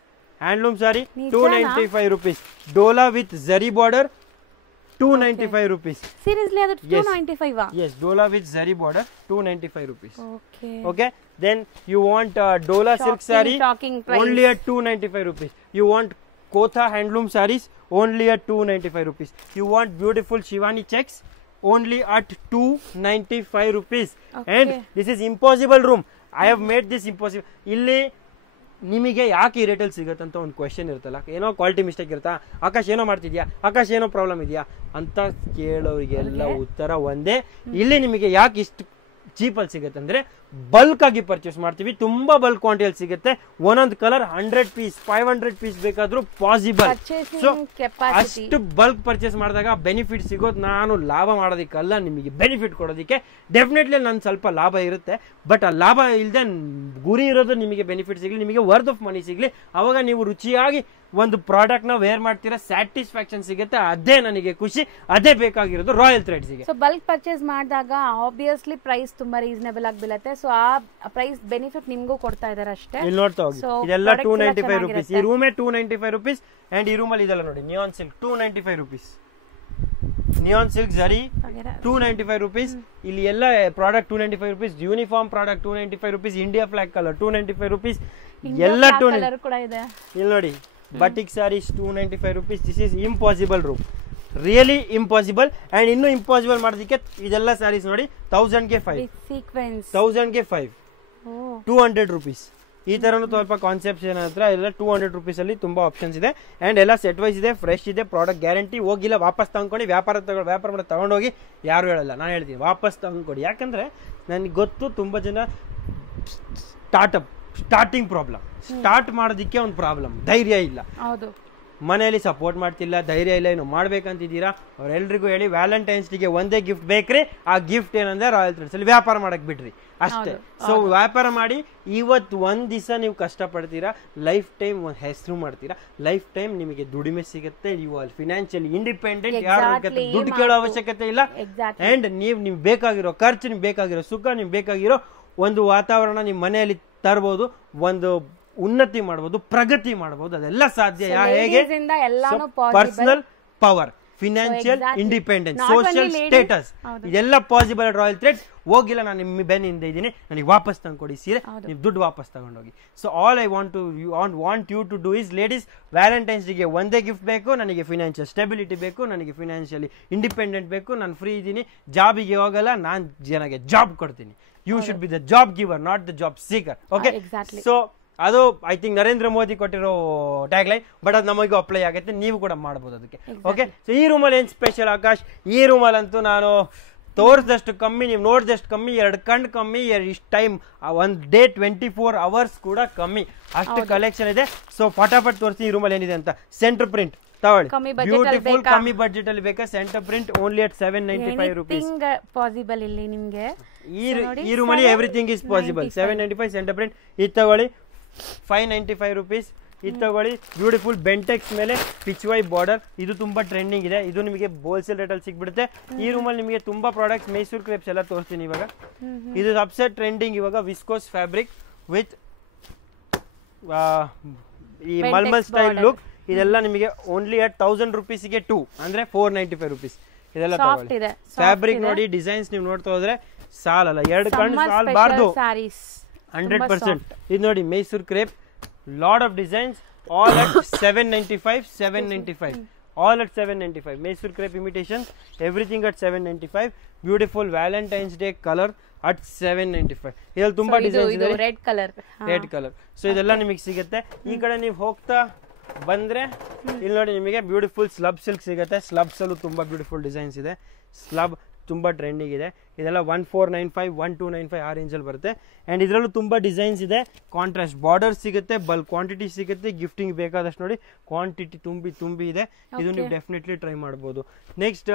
Handloom sorry 295 rupees. Dhola with zari border 295 rupees. Seriously, ಅದು 295 Yes, Dola with zari border 295 rupees. Okay. Then you want Dola silk saree only at 295 rupees. You want Kotha handloom sarees only at 295 rupees. You want beautiful Shivani checks only at 295 rupees. And this is impossible room. I have made this impossible. ಇಲ್ಲಿ ನಿಮಗೆ ಯಾಕೆ ಈ ರೇಟಲ್ಲಿ ಸಿಗುತ್ತೆ ಅಂತ ಒಂದು question ಇರುತ್ತಲ್ಲ, ಏನೋ ಕ್ವಾಲಿಟಿ ಮಿಸ್ಟೇಕ್ ಇರುತ್ತಾ, ಆಕಾಶ್ ಏನೋ ಮಾಡ್ತಿದ್ಯಾ, ಆಕಾಶ್ ಏನೋ ಪ್ರಾಬ್ಲಮ್ ಇದೆಯಾ ಅಂತ ಕೇಳೋರಿಗೆಲ್ಲ ಉತ್ತರ ಒಂದೇ. ಇಲ್ಲಿ ನಿಮಗೆ ಯಾಕೆ ಇಷ್ಟು ಚೀಪಲ್ಲಿ ಸಿಗುತ್ತೆ ಅಂದರೆ ಬಲ್ಕ್ ಆಗಿ ಪರ್ಚೇಸ್ ಮಾಡ್ತೀವಿ, ತುಂಬಾ ಬಲ್ಕ್ ಕ್ವಾಂಟಿಟಿಯಲ್ಲಿ ಸಿಗುತ್ತೆ. ಒಂದೊಂದು ಕಲರ್ 100 ಪೀಸ್ 500 ಪೀಸ್ ಬೇಕಾದ್ರೂ ಪಾಸಿಬಲ್. ಸೊ ಅಷ್ಟು ಬಲ್ಕ್ ಪರ್ಚೇಸ್ ಮಾಡಿದಾಗ ಬೆನಿಫಿಟ್ ಸಿಗೋದು ನಾನು ಲಾಭ ಮಾಡೋದಕ್ಕಲ್ಲ, ನಿಮಗೆ ಬೆನಿಫಿಟ್ ಕೊಡೋದಕ್ಕೆ. ಡೆಫಿನೆಟ್ಲಿ ನನ್ನ ಸ್ವಲ್ಪ ಲಾಭ ಇರುತ್ತೆ, ಬಟ್ ಆ ಲಾಭ ಇಲ್ಲದೆ ಗುರಿ ಇರೋದು ನಿಮಗೆ ಬೆನಿಫಿಟ್ ಸಿಗಲಿ, ನಿಮಗೆ ವರ್ತ್ ಆಫ್ ಮನಿ ಸಿಗಲಿ. ಅವಾಗ ನೀವು ರುಚಿಯಾಗಿ ಒಂದು ಪ್ರಾಡಕ್ಟ್ ನ ವೇರ್ ಮಾಡ್ತೀರಾ, ಸ್ಯಾಟಿಸ್ಫ್ಯಾಕ್ಷನ್ ಸಿಗುತ್ತೆ, ಅದೇ ನನಗೆ ಖುಷಿ, ಅದೇ ಬೇಕಾಗಿರೋದು ರಾಯಲ್ ಥ್ರೆಡ್ಸ್ಗೆ. ಸೊ ಬಲ್ಕ್ ಪರ್ಚೇಸ್ ಮಾಡಿದಾಗ ಆಬ್ವಿಯಸ್ಲಿ ಪ್ರೈಸ್ ತುಂಬಾ ರೀಸನೇಬಲ್ ಆಗಿ ಬೀಳುತ್ತೆ. ಸೊ ಆ ಪ್ರೈಸ್ ಬೆನಿಫಿಟ್ ನಿಮ್ಗೂ ಕೊಡ್ತಾ ಇದಾರೆ ಅಷ್ಟೇ. ಇಲ್ಲಿ ನೋಡ್ತಾ ಹೋಗಿ, ಇದೆಲ್ಲ 295 rupees. ಈ ರೂಮೇ 295 rupees. ಅಂಡ್ ಈ ರೂಮಲ್ಲಿ ಇದೆಲ್ಲ ನೋಡಿ, neon silk 295 rupees. Neon silk zari 295 rupees. ಇಲ್ಲಿ ಎಲ್ಲ product 295 rupees. Uniform product 295 rupees. India flag colour 295 rupees. ಎಲ್ಲ ಇಲ್ಲಿ ನೋಡಿ, batik sarees 295 rupees. This is impossible room, really impossible. And ಇನ್ನು ಇಂಪಾಸಿಬಲ್ ಮಾಡೋದಕ್ಕೆ ಇದೆಲ್ಲ ಸ್ಯಾರೀಸ್ ನೋಡಿ 1000ಗೆ 5, 1000ಗೆ 5, 200 rupees. ಈ ತರನು ಸ್ವಲ್ಪ ಕಾನ್ಸೆಪ್ಷನ್ ಹತ್ರ ಎಲ್ಲ 200 rupees ಅಲ್ಲಿ ತುಂಬಾ ಆಪ್ಷನ್ಸ್ ಇದೆ. ಅಂಡ್ ಎಲ್ಲ ಸೆಟ್ ವೈಸ್ ಇದೆ, ಫ್ರೆಶ್ ಇದೆ, ಪ್ರಾಡಕ್ಟ್ ಗ್ಯಾರಂಟಿ. ಹೋಗಿಲ್ಲ ವಾಪಸ್ ತಗೊಂಡು ವ್ಯಾಪಾರ ಮಾಡಿ ತಗೊಂಡೋಗಿ ಯಾರು ಹೇಳಲ್ಲ, ನಾನು ಹೇಳ್ತೀನಿ ವಾಪಸ್ ತಗೊಂಡ್ಕೊಡಿ. ಯಾಕಂದ್ರೆ ನನಗೆ ಗೊತ್ತು ತುಂಬಾ ಜನ ಸ್ಟಾರ್ಟಿಂಗ್ ಪ್ರಾಬ್ಲಮ್, ಸ್ಟಾರ್ಟ್ ಮಾಡೋದಕ್ಕೆ ಒಂದು ಪ್ರಾಬ್ಲಮ್, ಧೈರ್ಯ ಇಲ್ಲ, ಮನೆಯಲ್ಲಿ ಸಪೋರ್ಟ್ ಮಾಡ್ತಿಲ್ಲ, ಧೈರ್ಯ ಇಲ್ಲ, ಏನು ಮಾಡ್ಬೇಕಂತಿದ್ದೀರಾ, ಅವ್ರೆಲ್ರಿಗೂ ಹೇಳಿ ವ್ಯಾಲೆಂಟೈನ್ಸ್ ಡೇಗೆ ಒಂದೇ ಗಿಫ್ಟ್ ಬೇಕ್ರಿ. ಆ ಗಿಫ್ಟ್ ಏನಂದ್ರೆ ರಾಯಲ್ ಥ್ರೆಡ್ಸ್ ಅಲ್ಲಿ ವ್ಯಾಪಾರ ಮಾಡಕ್ ಬಿಡ್ರಿ ಅಷ್ಟೇ. ಸೊ ವ್ಯಾಪಾರ ಮಾಡಿ, ಇವತ್ತು ಒಂದ್ ದಿವಸ ನೀವು ಕಷ್ಟ ಪಡ್ತೀರಾ, ಲೈಫ್ ಟೈಮ್ ಒಂದು ಹೆಸರು ಮಾಡ್ತೀರಾ, ಲೈಫ್ ಟೈಮ್ ನಿಮಗೆ ದುಡಿಮೆ ಸಿಗುತ್ತೆ, ನೀವು ಅಲ್ಲಿ ಫಿನಾನ್ಷಿಯಲಿ ಇಂಡಿಪೆಂಡೆಂಟ್, ಯಾರ ದುಡ್ಡು ಕೇಳೋ ಅವಶ್ಯಕತೆ ಇಲ್ಲ. ಅಂಡ್ ನಿಮ್ಗೆ ಬೇಕಾಗಿರೋ ಖರ್ಚು, ನಿಮ್ಗೆ ಬೇಕಾಗಿರೋ ಸುಖ, ನಿಮ್ಗೆ ಬೇಕಾಗಿರೋ ಒಂದು ವಾತಾವರಣ ನಿಮ್ಮ ಮನೆಯಲ್ಲಿ ತರಬಹುದು, ಒಂದು ಉನ್ನತಿ ಮಾಡಬಹುದು, ಪ್ರಗತಿ ಮಾಡಬಹುದು. ಅದೆಲ್ಲ ಸಾಧ್ಯ. ಹೇಗೆ? Personal power, financial independence, social status, ಇದೆಲ್ಲ ಪಾಸಿಬಲ್ ಅಟ್ ರಾಯಲ್ ಥ್ರೆಡ್ಸ್. ಹೋಗಿಲ್ಲ, ನಾನು ನಿಮ್ಮ ಬೆನ್ನಿಂದ ಇದ್ದೀನಿ, ನನಗೆ ವಾಪಸ್ ತಂದ್ಕೊಡಿ ಸೀರೆ, ನೀವು ದುಡ್ಡು ವಾಪಸ್ ತಗೊಂಡೋಗಿ. So all I want you to do is, ladies, Valentine's ಡೇಗೆ ಒಂದೇ ಗಿಫ್ಟ್ ಬೇಕು, ನನಗೆ ಫಿನಾನ್ಷಿಯಲ್ ಸ್ಟೆಬಿಲಿಟಿ ಬೇಕು, ನನಗೆ ಫಿನಾನ್ಷಿಯಲಿ ಇಂಡಿಪೆಂಡೆಂಟ್ ಬೇಕು, ನಾನು ಫ್ರೀ ಇದ್ದೀನಿ, ಜಾಬಿಗೆ ಹೋಗಲ್ಲ, ನಾನು ಜನಗೆ ಜಾಬ್ ಕೊಡ್ತೀನಿ. You should be the job giver, not the job seeker. Okay, so ಅದು ಐ ಥಿಂಕ್ ನರೇಂದ್ರ ಮೋದಿ ಕೊಟ್ಟಿರೋ ಟ್ಯಾಗ್ ಲೈನ್, ಬಟ್ ಅದು ನಮಗೂ ಅಪ್ಲೈ ಆಗುತ್ತೆ, ನೀವು ಕೂಡ ಮಾಡ್ಬೋದು ಅದಕ್ಕೆ. ಓಕೆ, ಸೊ ಈ ರೂಮಲ್ಲಿ ಏನು ಸ್ಪೆಷಲ್ ಆಕಾಶ್, ಈ ರೂಮಲ್ಲಂತೂ ನಾನು ತೋರಿಸಿದಷ್ಟು ಕಮ್ಮಿ, ನೀವು ನೋಡಿದಷ್ಟು ಕಮ್ಮಿ, 2 ಕಣ್ಣು ಕಮ್ಮಿ, ಇಷ್ಟು ಟೈಮ್ ಒಂದು ಡೇ 24 hours ಕೂಡ ಕಮ್ಮಿ, ಅಷ್ಟು ಕಲೆಕ್ಷನ್ ಇದೆ. ಸೊ ಫಟಾಫಟ್ ತೋರಿಸಿ ಈ ರೂಮಲ್ಲಿ ಏನಿದೆ ಅಂತ. ಸೆಂಟರ್ ಪ್ರಿಂಟ್ ತಗೊಳ್ಳಿ, ಬ್ಯೂಟಿಫುಲ್, ಕಮ್ಮಿ ಬಡ್ಜೆಟ್ ಅಲ್ಲಿ ಬೇಕಾ? Centre print only at 795 rupees. Possible ಇಲ್ಲಿ ನಿಮಗೆ ಈ ರೂಮಲ್ಲಿ everything is possible. 795 centre print. ಇದು ತಗೊಳ್ಳಿ 595 rupees. ಇದು ತಗೊಳ್ಳಿ, ಬ್ಯೂಟಿಫುಲ್ ಬೆಂಟೆಕ್ಸ್ ಮೇಲೆ ಪಿಚ್ ವೈ ಬಾರ್ಡರ್, ಇದು ತುಂಬಾ ಟ್ರೆಂಡಿಂಗ್ ಇದೆ, ಇದು ನಿಮಗೆ ಹೋಲ್ಸೇಲ್ ರೇಟಲ್ಲಿ ಸಿಗ್ಬಿಡುತ್ತೆ. ಈ ರೂಮಲ್ಲಿ ನಿಮಗೆ ತುಂಬಾ ಪ್ರಾಡಕ್ಟ್ಸ್, ಮೈಸೂರು ಕ್ರೇಪ್ಸ್ ಎಲ್ಲ ತೋರಿಸ್ತೀನಿ ಇವಾಗ. ಇದು ಅಪ್ಸೆಟ್ ಟ್ರೆಂಡಿಂಗ್ ಇವಾಗ, ವಿಸ್ಕೋಸ್ ಫ್ಯಾಬ್ರಿಕ್ ವಿತ್ ಈ ಮಲ್ಮಲ್ ಸ್ಟೈಲ್ ಲುಕ್. ಇದೆಲ್ಲ ನಿಮಗೆ ಓನ್ಲಿ ಅಟ್ 1000 rupeesಗೆ 2, ಅಂದ್ರೆ 495 rupees. ಇದೆಲ್ಲ ತಗೊಳ್ಳಿ. ಫ್ಯಾಬ್ರಿಕ್ ನೋಡಿ, ಡಿಸೈನ್ಸ್ ನೀವು ನೋಡ್ತಾ ಹೋದ್ರೆ ಸಾಲಲ್ಲ, 2 ಕಣ್ಣು ಸಾಲಬಾರ್ದು, 100%. ಇದು ನೋಡಿ Mysuru crepe, lot of designs, all at 795, all at 795. Mysuru crepe imitation, everything at 795. Beautiful Valentine's day colour at 795. ಇದ್ರಲ್ಲಿ ತುಂಬಾ ಡಿಸೈನ್ಸ್ ಇದೆ, ರೆಡ್ ಕಲರ್. ಸೊ ಇದೆಲ್ಲ ನಿಮಗೆ ಸಿಗುತ್ತೆ. ಈ ಕಡೆ ನೀವು ಹೋಗ್ತಾ ಬಂದ್ರೆ ಇಲ್ಲಿ ನೋಡಿ, ನಿಮಗೆ ಬ್ಯೂಟಿಫುಲ್ ಸ್ಲಬ್ ಸಿಲ್ಕ್ ಸಿಗುತ್ತೆ. ಸ್ಲಬ್ಸ್ ಅಲ್ಲೂ ತುಂಬಾ ಬ್ಯೂಟಿಫುಲ್ ಡಿಸೈನ್ಸ್ ಇದೆ. ಸ್ಲಬ್ ತುಂಬಾ ಟ್ರೆಂಡಿಂಗ್ ಇದೆ. ಇದೆಲ್ಲ 1495, 1295 ಆ ರೇಂಜಲ್ಲಿ ಬರುತ್ತೆ. ಅಂಡ್ ಇದರಲ್ಲೂ ತುಂಬಾ ಡಿಸೈನ್ಸ್ ಇದೆ. ಕಾಂಟ್ರಾಸ್ಟ್ ಬಾರ್ಡರ್ ಸಿಗುತ್ತೆ, ಬಲ್ಕ್ ಕ್ವಾಂಟಿಟಿ ಸಿಗುತ್ತೆ, ಗಿಫ್ಟಿಂಗ್ ಬೇಕಾದಷ್ಟು ನೋಡಿ ಕ್ವಾಂಟಿಟಿ ತುಂಬಿ ಇದೆ. ಇದು ನೀವು ಡೆಫಿನೆಟ್ಲಿ ಟ್ರೈ ಮಾಡ್ಬೋದು. ನೆಕ್ಸ್ಟ್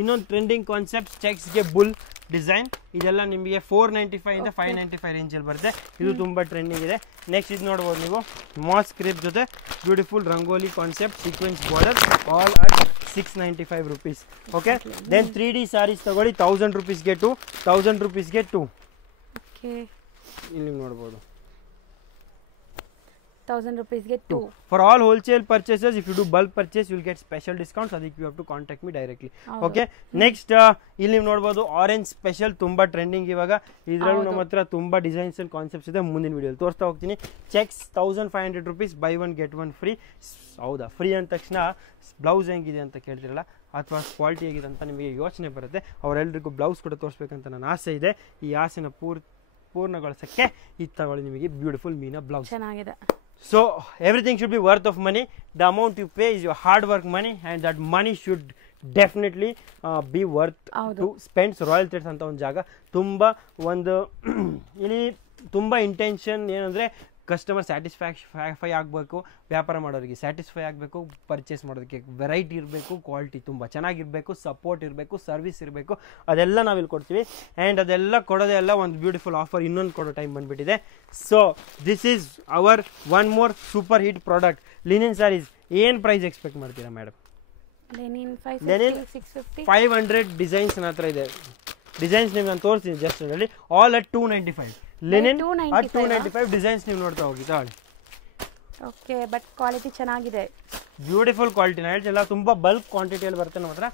ಇನ್ನೊಂದು ಟ್ರೆಂಡಿಂಗ್ ಕಾನ್ಸೆಪ್ಟ್, ಚೆಕ್ಸ್ಗೆ ಬುಲ್ ಡಿಸೈನ್. ಇದೆಲ್ಲ ನಿಮಗೆ 495 ಇಂದ 595 ರೇಂಜಲ್ಲಿ ಬರುತ್ತೆ. ಇದು ತುಂಬಾ ಟ್ರೆಂಡಿಂಗ್ ಇದೆ. ನೆಕ್ಸ್ಟ್ ಇದು ನೋಡ್ಬೋದು ನೀವು, ಮಾಸ್ ಕ್ರೇಪ್ ಜೊತೆ beautiful rangoli concept, sequence border, all at 695 rupees. Okay, then 3D saris ತಗೊಳ್ಳಿ, 1000 rupeesಗೆ 2, 1000 rupeesಗೆ 2. ಇಲ್ಲಿ ನೋಡ್ಬೋದು, 1000 rupeesಗೆ 2. For all wholesale purchases, if you do bulk purchase, you will get special discounts. ಅದಕ್ಕೆ you have to contact me directly. Okay, next ಇಲ್ಲಿ ನೀವು ನೋಡ್ಬೋದು, orange special ತುಂಬಾ trending ಇವಾಗ. ಇದರಲ್ಲೂ ನಮ್ಮ ಹತ್ರ ತುಂಬಾ ಡಿಸೈನ್ಸ್ ಅಂಡ್ ಕಾನ್ಸೆಪ್ಟ್ಸ್ ಇದೆ, ಮುಂದಿನ ವಿಡಿಯೋಲಿ ತೋರಿಸ್ತಾ ಹೋಗ್ತೀನಿ. Cheques 1500 rupees, buy one get one free. ಹೌದಾ, ಫ್ರೀ ಅಂದ ತಕ್ಷಣ ಬ್ಲೌಸ್ ಹೆಂಗಿದೆ ಅಂತ ಕೇಳ್ತಿರಲ್ಲ, ಅಥವಾ ಕ್ವಾಲಿಟಿ ಹೇಗಿದೆ ಅಂತ ನಿಮಗೆ ಯೋಚನೆ ಬರುತ್ತೆ. ಅವರೆಲ್ಲರಿಗೂ ಬ್ಲೌಸ್ ಕೂಡ ತೋರಿಸ್ಬೇಕಂತ ನನ್ನ ಆಸೆ ಇದೆ. ಈ ಆಸೆನ ಪೂರ್ಣಗೊಳಿಸಕ್ಕೆ ಇದು ತಗೊಳ್ಳಿ, ನಿಮಗೆ ಬ್ಯೂಟಿಫುಲ್ ಮೀನಾ ಬ್ಲೌಸ್ ಚೆನ್ನಾಗಿದೆ. So everything should be worth of money. The amount you pay is your hard work money, and that money should definitely be worth to spend. So Royal Threads ಅಂತ ಒಂದು ಜಾಗ, ತುಂಬಾ ಒಂದು ಇಲ್ಲಿ ತುಂಬಾ ಇಂಟೆನ್ಷನ್ ಏನಂದ್ರೆ customer satisfy ಆಗಬೇಕು, ವ್ಯಾಪಾರ ಮಾಡೋರಿಗೆ ಸ್ಯಾಟಿಸ್ಫೈ ಆಗಬೇಕು, ಪರ್ಚೇಸ್ ಮಾಡೋದಕ್ಕೆ ವೆರೈಟಿ ಇರಬೇಕು, ಕ್ವಾಲಿಟಿ ತುಂಬ ಚೆನ್ನಾಗಿರಬೇಕು, ಸಪೋರ್ಟ್ ಇರಬೇಕು, ಸರ್ವಿಸ್ ಇರಬೇಕು, ಅದೆಲ್ಲ ನಾವಿಲ್ಲಿ ಕೊಡ್ತೀವಿ. ಆ್ಯಂಡ್ ಅದೆಲ್ಲ ಕೊಡೋದೆಲ್ಲ ಒಂದು ಬ್ಯೂಟಿಫುಲ್ ಆಫರ್ ಇನ್ನೊಂದು ಕೊಡೋ ಟೈಮ್ ಬಂದುಬಿಟ್ಟಿದೆ. So this is our one more super hit product, linen saris. ಏನು ಪ್ರೈಸ್ ಎಕ್ಸ್ಪೆಕ್ಟ್ ಮಾಡ್ತೀರಾ ಮೇಡಮ್? ಲೆನಿನ್ ಲೆನಿನ್ 500 ಡಿಸೈನ್ಸ್ ನನ್ನ ಹತ್ರ ಇದೆ. ಡಿಸೈನ್ಸ್ ನೀವು ನಾನು ತೋರಿಸ್ತೀನಿ ಜಸ್ಟ್ ಅಲ್ಲಿ, all at 295. Linen at 295 designs ನೀವು ನೋಡ್ತಾ ಹೋಗಿ ತಗೊಳ್ಳಿ. ಓಕೆ, ಬಟ್ ಕ್ವಾಲಿಟಿ ಚೆನ್ನಾಗಿದೆ, ಬ್ಯೂಟಿಫುಲ್ ಕ್ವಾಲಿಟಿ. ನಾನು ಹೇಳ್ತಿಲ್ಲ, ತುಂಬ ಬಲ್ಕ್ ಕ್ವಾಂಟಿಟಿಯಲ್ಲಿ ಬರುತ್ತೆ ನಮ್ಮ ಹತ್ರ,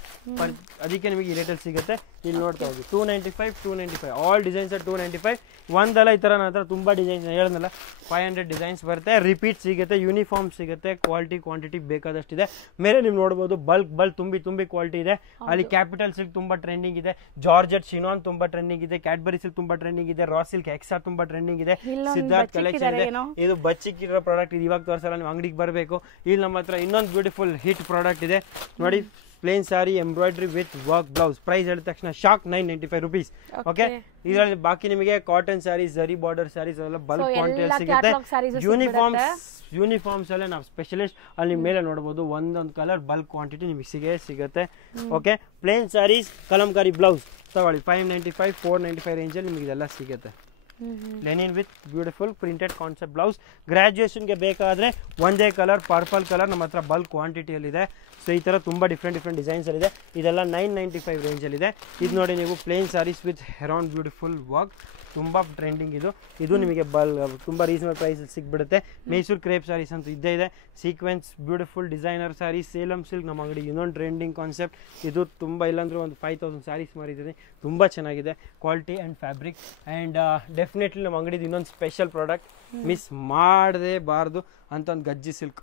ಅದಕ್ಕೆ ನಿಮಗೆ ಈ ರೇಟಲ್ಲಿ ಸಿಗುತ್ತೆ. ಇಲ್ಲಿ ನೋಡ್ತಾ ಹೋಗಿ 295 ಆಲ್ ಡಿಸೈನ್ಸ್ 295. ಒಂದಲ್ಲ ಈ ಥರ ನನ್ನ ಹತ್ರ ತುಂಬ ಡಿಸೈನ್ಸ್ ಹೇಳಿದ್ನಲ್ಲ, 500 ಡಿಸೈನ್ಸ್ ಬರುತ್ತೆ. ರಿಪೀಟ್ ಸಿಗುತ್ತೆ, ಯೂನಿಫಾರ್ಮ್ ಸಿಗುತ್ತೆ, ಕ್ವಾಂಟಿಟಿ ಬೇಕಾದಷ್ಟಿದೆ. ಮೇಲೆ ನೀವು ನೋಡ್ಬೋದು ಬಲ್ಕ್ ತುಂಬಿ ಕ್ವಾಲಿಟಿ ಇದೆ. ಅಲ್ಲಿ ಕ್ಯಾಪಿಟಲ್ ಸಿಲ್ಕ್ ತುಂಬ ಟ್ರೆಂಡಿಂಗ್ ಇದೆ, ಜಾರ್ಜೆಟ್ ಶಿನಾನ್ ತುಂಬ ಟ್ರೆಂಡಿಂಗ್ ಇದೆ, ಕ್ಯಾಡ್ಬರಿ ಸಿಲ್ಕ್ ತುಂಬ ಟ್ರೆಂಡಿಂಗ್ ಇದೆ, ರಾ ಸಿಲ್ಕ್ ಎಕ್ಸಾ ತುಂಬ ಟ್ರೆಂಡಿಂಗ್ ಇದೆ, ಸಿದ್ಧಾರ್ಥ್ ಕಲೆಕ್ಷನ್ ಇದೆ. ಇದು ಬಚ್ಚಿಕ್ಕಿರೋ ಪ್ರಾಡಕ್ಟ್, ಇದು ಇವಾಗ ತೋರಿಸಲ್ಲ, ನೀವು ಅಂಗಡಿಗೆ ಬರಬೇಕು. ಇಲ್ಲಿ ನಮ್ಮ ಹತ್ರ ಇನ್ನೊಂದು ಬ್ಯೂಟಿಫುಲ್ ಹಿಟ್ ಪ್ರಾಡಕ್ಟ್ ಇದೆ ನೋಡಿ, plain sari embroidery with work blouse. Price ಹೇಳಿದ ತಕ್ಷಣ ಶಾಕ್, 995 rupees. ಓಕೆ, ಇದರಲ್ಲಿ ಬಾಕಿ ನಿಮಗೆ ಕಾಟನ್ ಸ್ಯಾರೀಸ್, ಜರಿ ಬಾರ್ಡರ್ ಸ್ಯಾರೀಸ್ ಎಲ್ಲ ಬಲ್ಕ್ ಕ್ವಾಂಟಿಟಿ ಸಿಗುತ್ತೆ. ಯೂನಿಫಾರ್ಮ್ಸ್ ಎಲ್ಲ ನಾವು ಸ್ಪೆಷಲಿಸ್ಟ್. ಅಲ್ಲಿ ಮೇಲೆ ನೋಡಬಹುದು ಒಂದೊಂದು ಕಲರ್ ಬಲ್ಕ್ ಕ್ವಾಂಟಿಟಿ ನಿಮಗೆ ಸಿಗುತ್ತೆ. Okay, plain saris Kalamkari blouse ತಗೊಳ್ಳಿ, 595 495 ರೇಂಜಲ್ಲಿ ನಿಮಗೆ ಇದೆಲ್ಲ ಸಿಗುತ್ತೆ. Linen with beautiful printed concept blouse. ಗ್ರಾಜುಯೇಷನ್ಗೆ ಬೇಕಾದರೆ ಒಂದೇ ಕಲರ್, ಪರ್ಪಲ್ ಕಲರ್ ನಮ್ಮ ಹತ್ರ ಬಲ್ಕ್ ಕ್ವಾಂಟಿಟಿಯಲ್ಲಿದೆ. ಸೊ ಈ ಥರ ತುಂಬ ಡಿಫ್ರೆಂಟ್ ಡಿಸೈನ್ಸಲ್ಲಿದೆ. ಇದೆಲ್ಲ 995 ರೇಂಜಲ್ಲಿದೆ. ಇದು ನೋಡಿ ನೀವು, plain saris with heron beautiful work, ತುಂಬ ಟ್ರೆಂಡಿಂಗ್ ಇದು ನಿಮಗೆ ತುಂಬ ರೀಸನಬಲ್ ಪ್ರೈಸಲ್ಲಿ ಸಿಗ್ಬಿಡುತ್ತೆ. ಮೈಸೂರು ಕ್ರೇಪ್ ಸ್ಯಾರೀಸ್ ಅಂತೂ ಇದ್ದೇ ಇದೆ. Sequence beautiful designer saris, Salem silk ನಮ್ಮ ಅಂಗಡಿ ಇನ್ನೊಂದು ಟ್ರೆಂಡಿಂಗ್ ಕಾನ್ಸೆಪ್ಟ್. ಇದು ತುಂಬ ಇಲ್ಲಾಂದ್ರೆ ಒಂದು 5000 ಸ್ಯಾರೀಸ್ ಮಾರಿದ್ದೀನಿ. ತುಂಬ ಚೆನ್ನಾಗಿದೆ quality and fabric. And definitely ನಮ್ಮ ಅಂಗಡಿದು ಇನ್ನೊಂದು ಸ್ಪೆಷಲ್ ಪ್ರಾಡಕ್ಟ್ ಮಿಸ್ ಮಾಡದೇಬಾರ್ದು ಅಂತ ಒಂದು ಗಜ್ಜಿ ಸಿಲ್ಕ್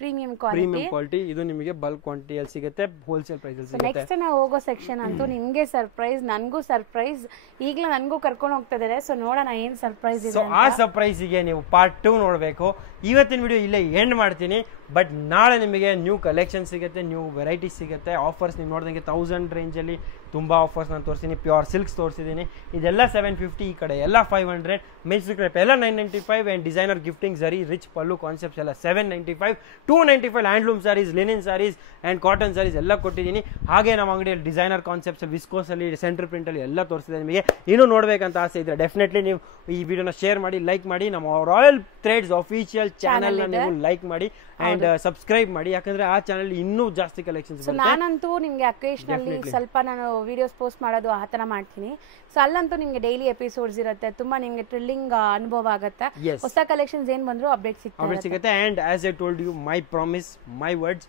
ಪ್ರೀಮಿಯಂ ಕ್ವಾಲಿಟಿ. ಇದು ನಿಮಗೆ ಬಲ್ಕ್ ಕ್ವಾಂಟಿಟಿಯಲ್ಲಿ ಸಿಗುತ್ತೆ, ಹೋಲ್ಸೇಲ್ ಪ್ರೈಸಲ್ಲಿ ಸಿಗುತ್ತೆ. ನೆಕ್ಸ್ಟ್ ನಾವು ಹೋಗೋ ಸೆಕ್ಷನ್ ಅಂತೂ ನಿಮಗೆ ಸರ್ಪ್ರೈಸ್, ನನಗೂ ಸರ್ಪ್ರೈಸ್. ಈಗಲೇ ನನಗೂ ಕರ್ಕೊಂಡು ಹೋಗ್ತಾ ಇದ್ದಾರೆ. ಸೊ ನೋಡೋಣ ಏನು ಸರ್ಪ್ರೈಸ್ ಇದೆ. ಸೊ ಆ ಸರ್ಪ್ರೈಸಿಗೆ ನೀವು ಪಾರ್ಟ್ 2 ನೋಡಬೇಕು. ಇವತ್ತಿನ ವಿಡಿಯೋ ಇಲ್ಲೇ ಎಂಡ್ ಮಾಡ್ತೀನಿ. ಬಟ್ ನಾಳೆ ನಿಮಗೆ ನ್ಯೂ ಕಲೆಕ್ಷನ್ ಸಿಗುತ್ತೆ, ನ್ಯೂ ವೆರೈಟೀಸ್ ಸಿಗುತ್ತೆ. ಆಫರ್ಸ್ ನೀವು ನೋಡಿದಂಗೆ 1000 ರೇಂಜಲ್ಲಿ ತುಂಬ ಆಫರ್ಸ್ ನಾನು ತೋರಿಸ್ತೀನಿ. ಪ್ಯೂರ್ ಸಿಲ್ಕ್ಸ್ ತೋರಿಸಿದ್ದೀನಿ. ಇದೆಲ್ಲ 750, ಈ ಕಡೆ ಎಲ್ಲ 500. ಮೈಸೂರು ಕ್ರೇಪ್ ಎಲ್ಲ 995. And designer gifting zari rich pallu concepts ಎಲ್ಲ 795, 295. Handloom saris, linen saris and cotton saris ಎಲ್ಲ ಕೊಟ್ಟಿದ್ದೀನಿ. ಹಾಗೆ ನಮ್ಮ ಅಂಗಡಿಯಲ್ಲಿ ಡಿಸೈನರ್ ಕಾನ್ಸೆಪ್ಟ್ಸ್, ವಿಸ್ಕೋಸಲ್ಲಿ, ಸೆಂಟ್ರ್ ಪ್ರಿಂಟಲ್ಲಿ ಎಲ್ಲ ತೋರಿಸಿದೆ. ನಿಮಗೆ ಇನ್ನೂ ನೋಡಬೇಕಂತ ಆಸೆ ಇದ್ದರೆ ಡೆಫಿನೆಟ್ಲಿ ನೀವು ಈ ವಿಡಿಯೋನ ಶೇರ್ ಮಾಡಿ, ಲೈಕ್ ಮಾಡಿ. ನಮ್ಮ ರಾಯಲ್ ಥ್ರೆಡ್ಸ್ ಅಫಿಷಿಯಲ್ ಚಾನಲ್ನ ನೀವು ಲೈಕ್ ಮಾಡಿ ಆ್ಯಂಡ್ ಸಬ್ಸ್ಕ್ರೈಬ್ ಮಾಡಿ, ಯಾಕಂದ್ರೆ ಆ ಚಾನಲ್ ಇನ್ನೂ ಜಾಸ್ತಿ ಕಲೆಕ್ಷನ್ಸ್. ನಾನಂತೂ ನಿಮಗೆ ಅಕೇಶನಲ್ಲಿ ಸ್ವಲ್ಪ ನಾನು ವಿಡಿಯೋಸ್ ಪೋಸ್ಟ್ ಮಾಡೋದು ಆ ಥರ ಮಾಡ್ತೀನಿ. ಸೊ ಅಲ್ಲಂತೂ ನಿಮಗೆ ಡೈಲಿ ಎಪಿಸೋಡ್ಸ್ ಇರುತ್ತೆ, ತುಂಬಾ ನಿಮಗೆ ಥ್ರಿಲ್ಲಿಂಗ್ ಅನುಭವ ಆಗುತ್ತೆ. ಹೊಸ ಕಲೆಕ್ಷನ್ಸ್ ಏನು ಬಂದ್ರು ಅಪ್ಡೇಟ್ ಸಿಗುತ್ತೆ. And as I told you, my promise, my words,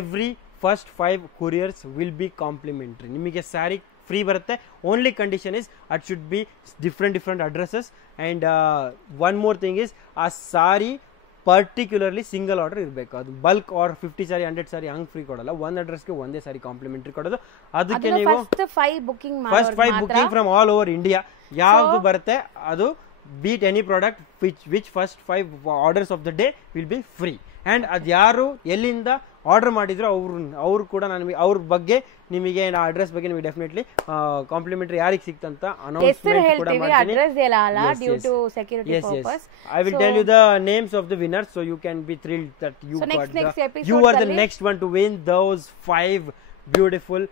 every first 5 couriers will be complimentary. ನಿಮಗೆ ಸ್ಯಾರಿ ಫ್ರೀ ಬರುತ್ತೆ. Only condition is at should be different addresses. And one more thing is, ಆ sari particularly single order ಇರಬೇಕು. ಅದು bulk R 50 ಸಾರಿ 100 ಸಾರಿ ಹಂಗೆ free ಕೊಡಲ್ಲ. ಒಂದು ಅಡ್ರೆಸ್ಗೆ ಒಂದೇ ಸಾರಿ complimentary ಕೊಡೋದು. ಅದಕ್ಕೆ ನೀವು first 5 booking from all over India ಯಾವುದು ಬರುತ್ತೆ ಅದು be it any product which first 5 orders of the day will be free. And ಅದು ಯಾರು ಎಲ್ಲಿಂದ ಆರ್ಡರ್ ಮಾಡಿದ್ರು ಅವ್ರು ಕೂಡ ನಾನು ಅವ್ರ ಬಗ್ಗೆ ನಿಮಗೆ ಅಡ್ರೆಸ್ ಬಗ್ಗೆ ನಿಮಗೆ ಡೆಫಿನೆಟ್ಲಿ ಕಾಂಪ್ಲಿಮೆಂಟರಿ ಯಾರಿಗೆ ಸಿಕ್ತಂತ ಅನೌನ್ಸ್ಮೆಂಟ್ ಕೂಡ ಮಾಡ್ತೀನಿ. I will tell you the names of the winners, so you can be thrilled that you are the next one to win those 5 beautiful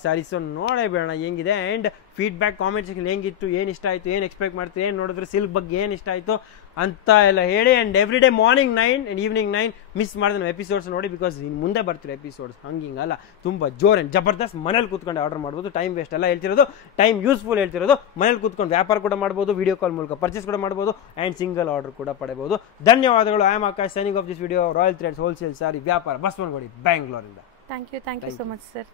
saris. ನೋಡೇ ಬೇಡ ಹೆಂಗಿದೆ. ಆ್ಯಂಡ್ ಫೀಡ್ಬ್ಯಾಕ್ ಕಾಮೆಂಟ್ ಸೆಕ್ಷನ್ ಹೆಂಗಿತ್ತು, ಏನು ಇಷ್ಟ ಆಯಿತು, ಏನು ಎಕ್ಸ್ಪೆಕ್ಟ್ ಮಾಡ್ತೀವಿ, ಏನು ನೋಡಿದ್ರೆ ಸಿಲ್ಕ್ ಬಗ್ಗೆ ಏನು ಇಷ್ಟ ಆಯಿತು ಅಂತ ಎಲ್ಲ ಹೇಳಿ. And every day morning 9 and evening 9 miss ಮಾಡಿದ್ರೆ ನಾವು ಎಪಿಸೋಡ್ಸ್ ನೋಡಿ, ಬಿಕಾಸ್ ಇನ್ನು ಮುಂದೆ ಬರ್ತಿರೋ ಎಪಿಸೋಡ್ಸ್ ಹಂಗಿಂಗಲ್ಲ, ತುಂಬ ಜೋರ್ ಆ್ಯಂಡ್ ಜಬರ್ದಸ್ತ್. ಮನೇಲಿ ಕೂತ್ಕೊಂಡು ಆರ್ಡರ್ ಮಾಡ್ಬೋದು, ಟೈಮ್ ವೇಸ್ಟ್ ಎಲ್ಲ ಹೇಳ್ತಿರೋದು, ಟೈಮ್ ಯೂಸ್ಫುಲ್ ಹೇಳ್ತಿರೋದು. ಮನೇಲಿ ಕೂತ್ಕೊಂಡು ವ್ಯಾಪಾರ ಕೂಡ ಮಾಡ್ಬೋದು, ವಿಡಿಯೋ ಕಾಲ್ ಮೂಲಕ ಪರ್ಚೇಸ್ ಕೂಡ ಮಾಡ್ಬೋದು, ಆ್ಯಂಡ್ ಸಿಂಗಲ್ ಆರ್ಡರ್ ಕೂಡ ಪಡೆಯಬಹುದು. ಧನ್ಯವಾದಗಳು. I am Akash, signing off this video. Royal Threads wholesale sari ವ್ಯಾಪಾರ, Basavanagudi, ಬ್ಯಾಂಗ್ಳೂರಿಂದ. Thank you so much, sir.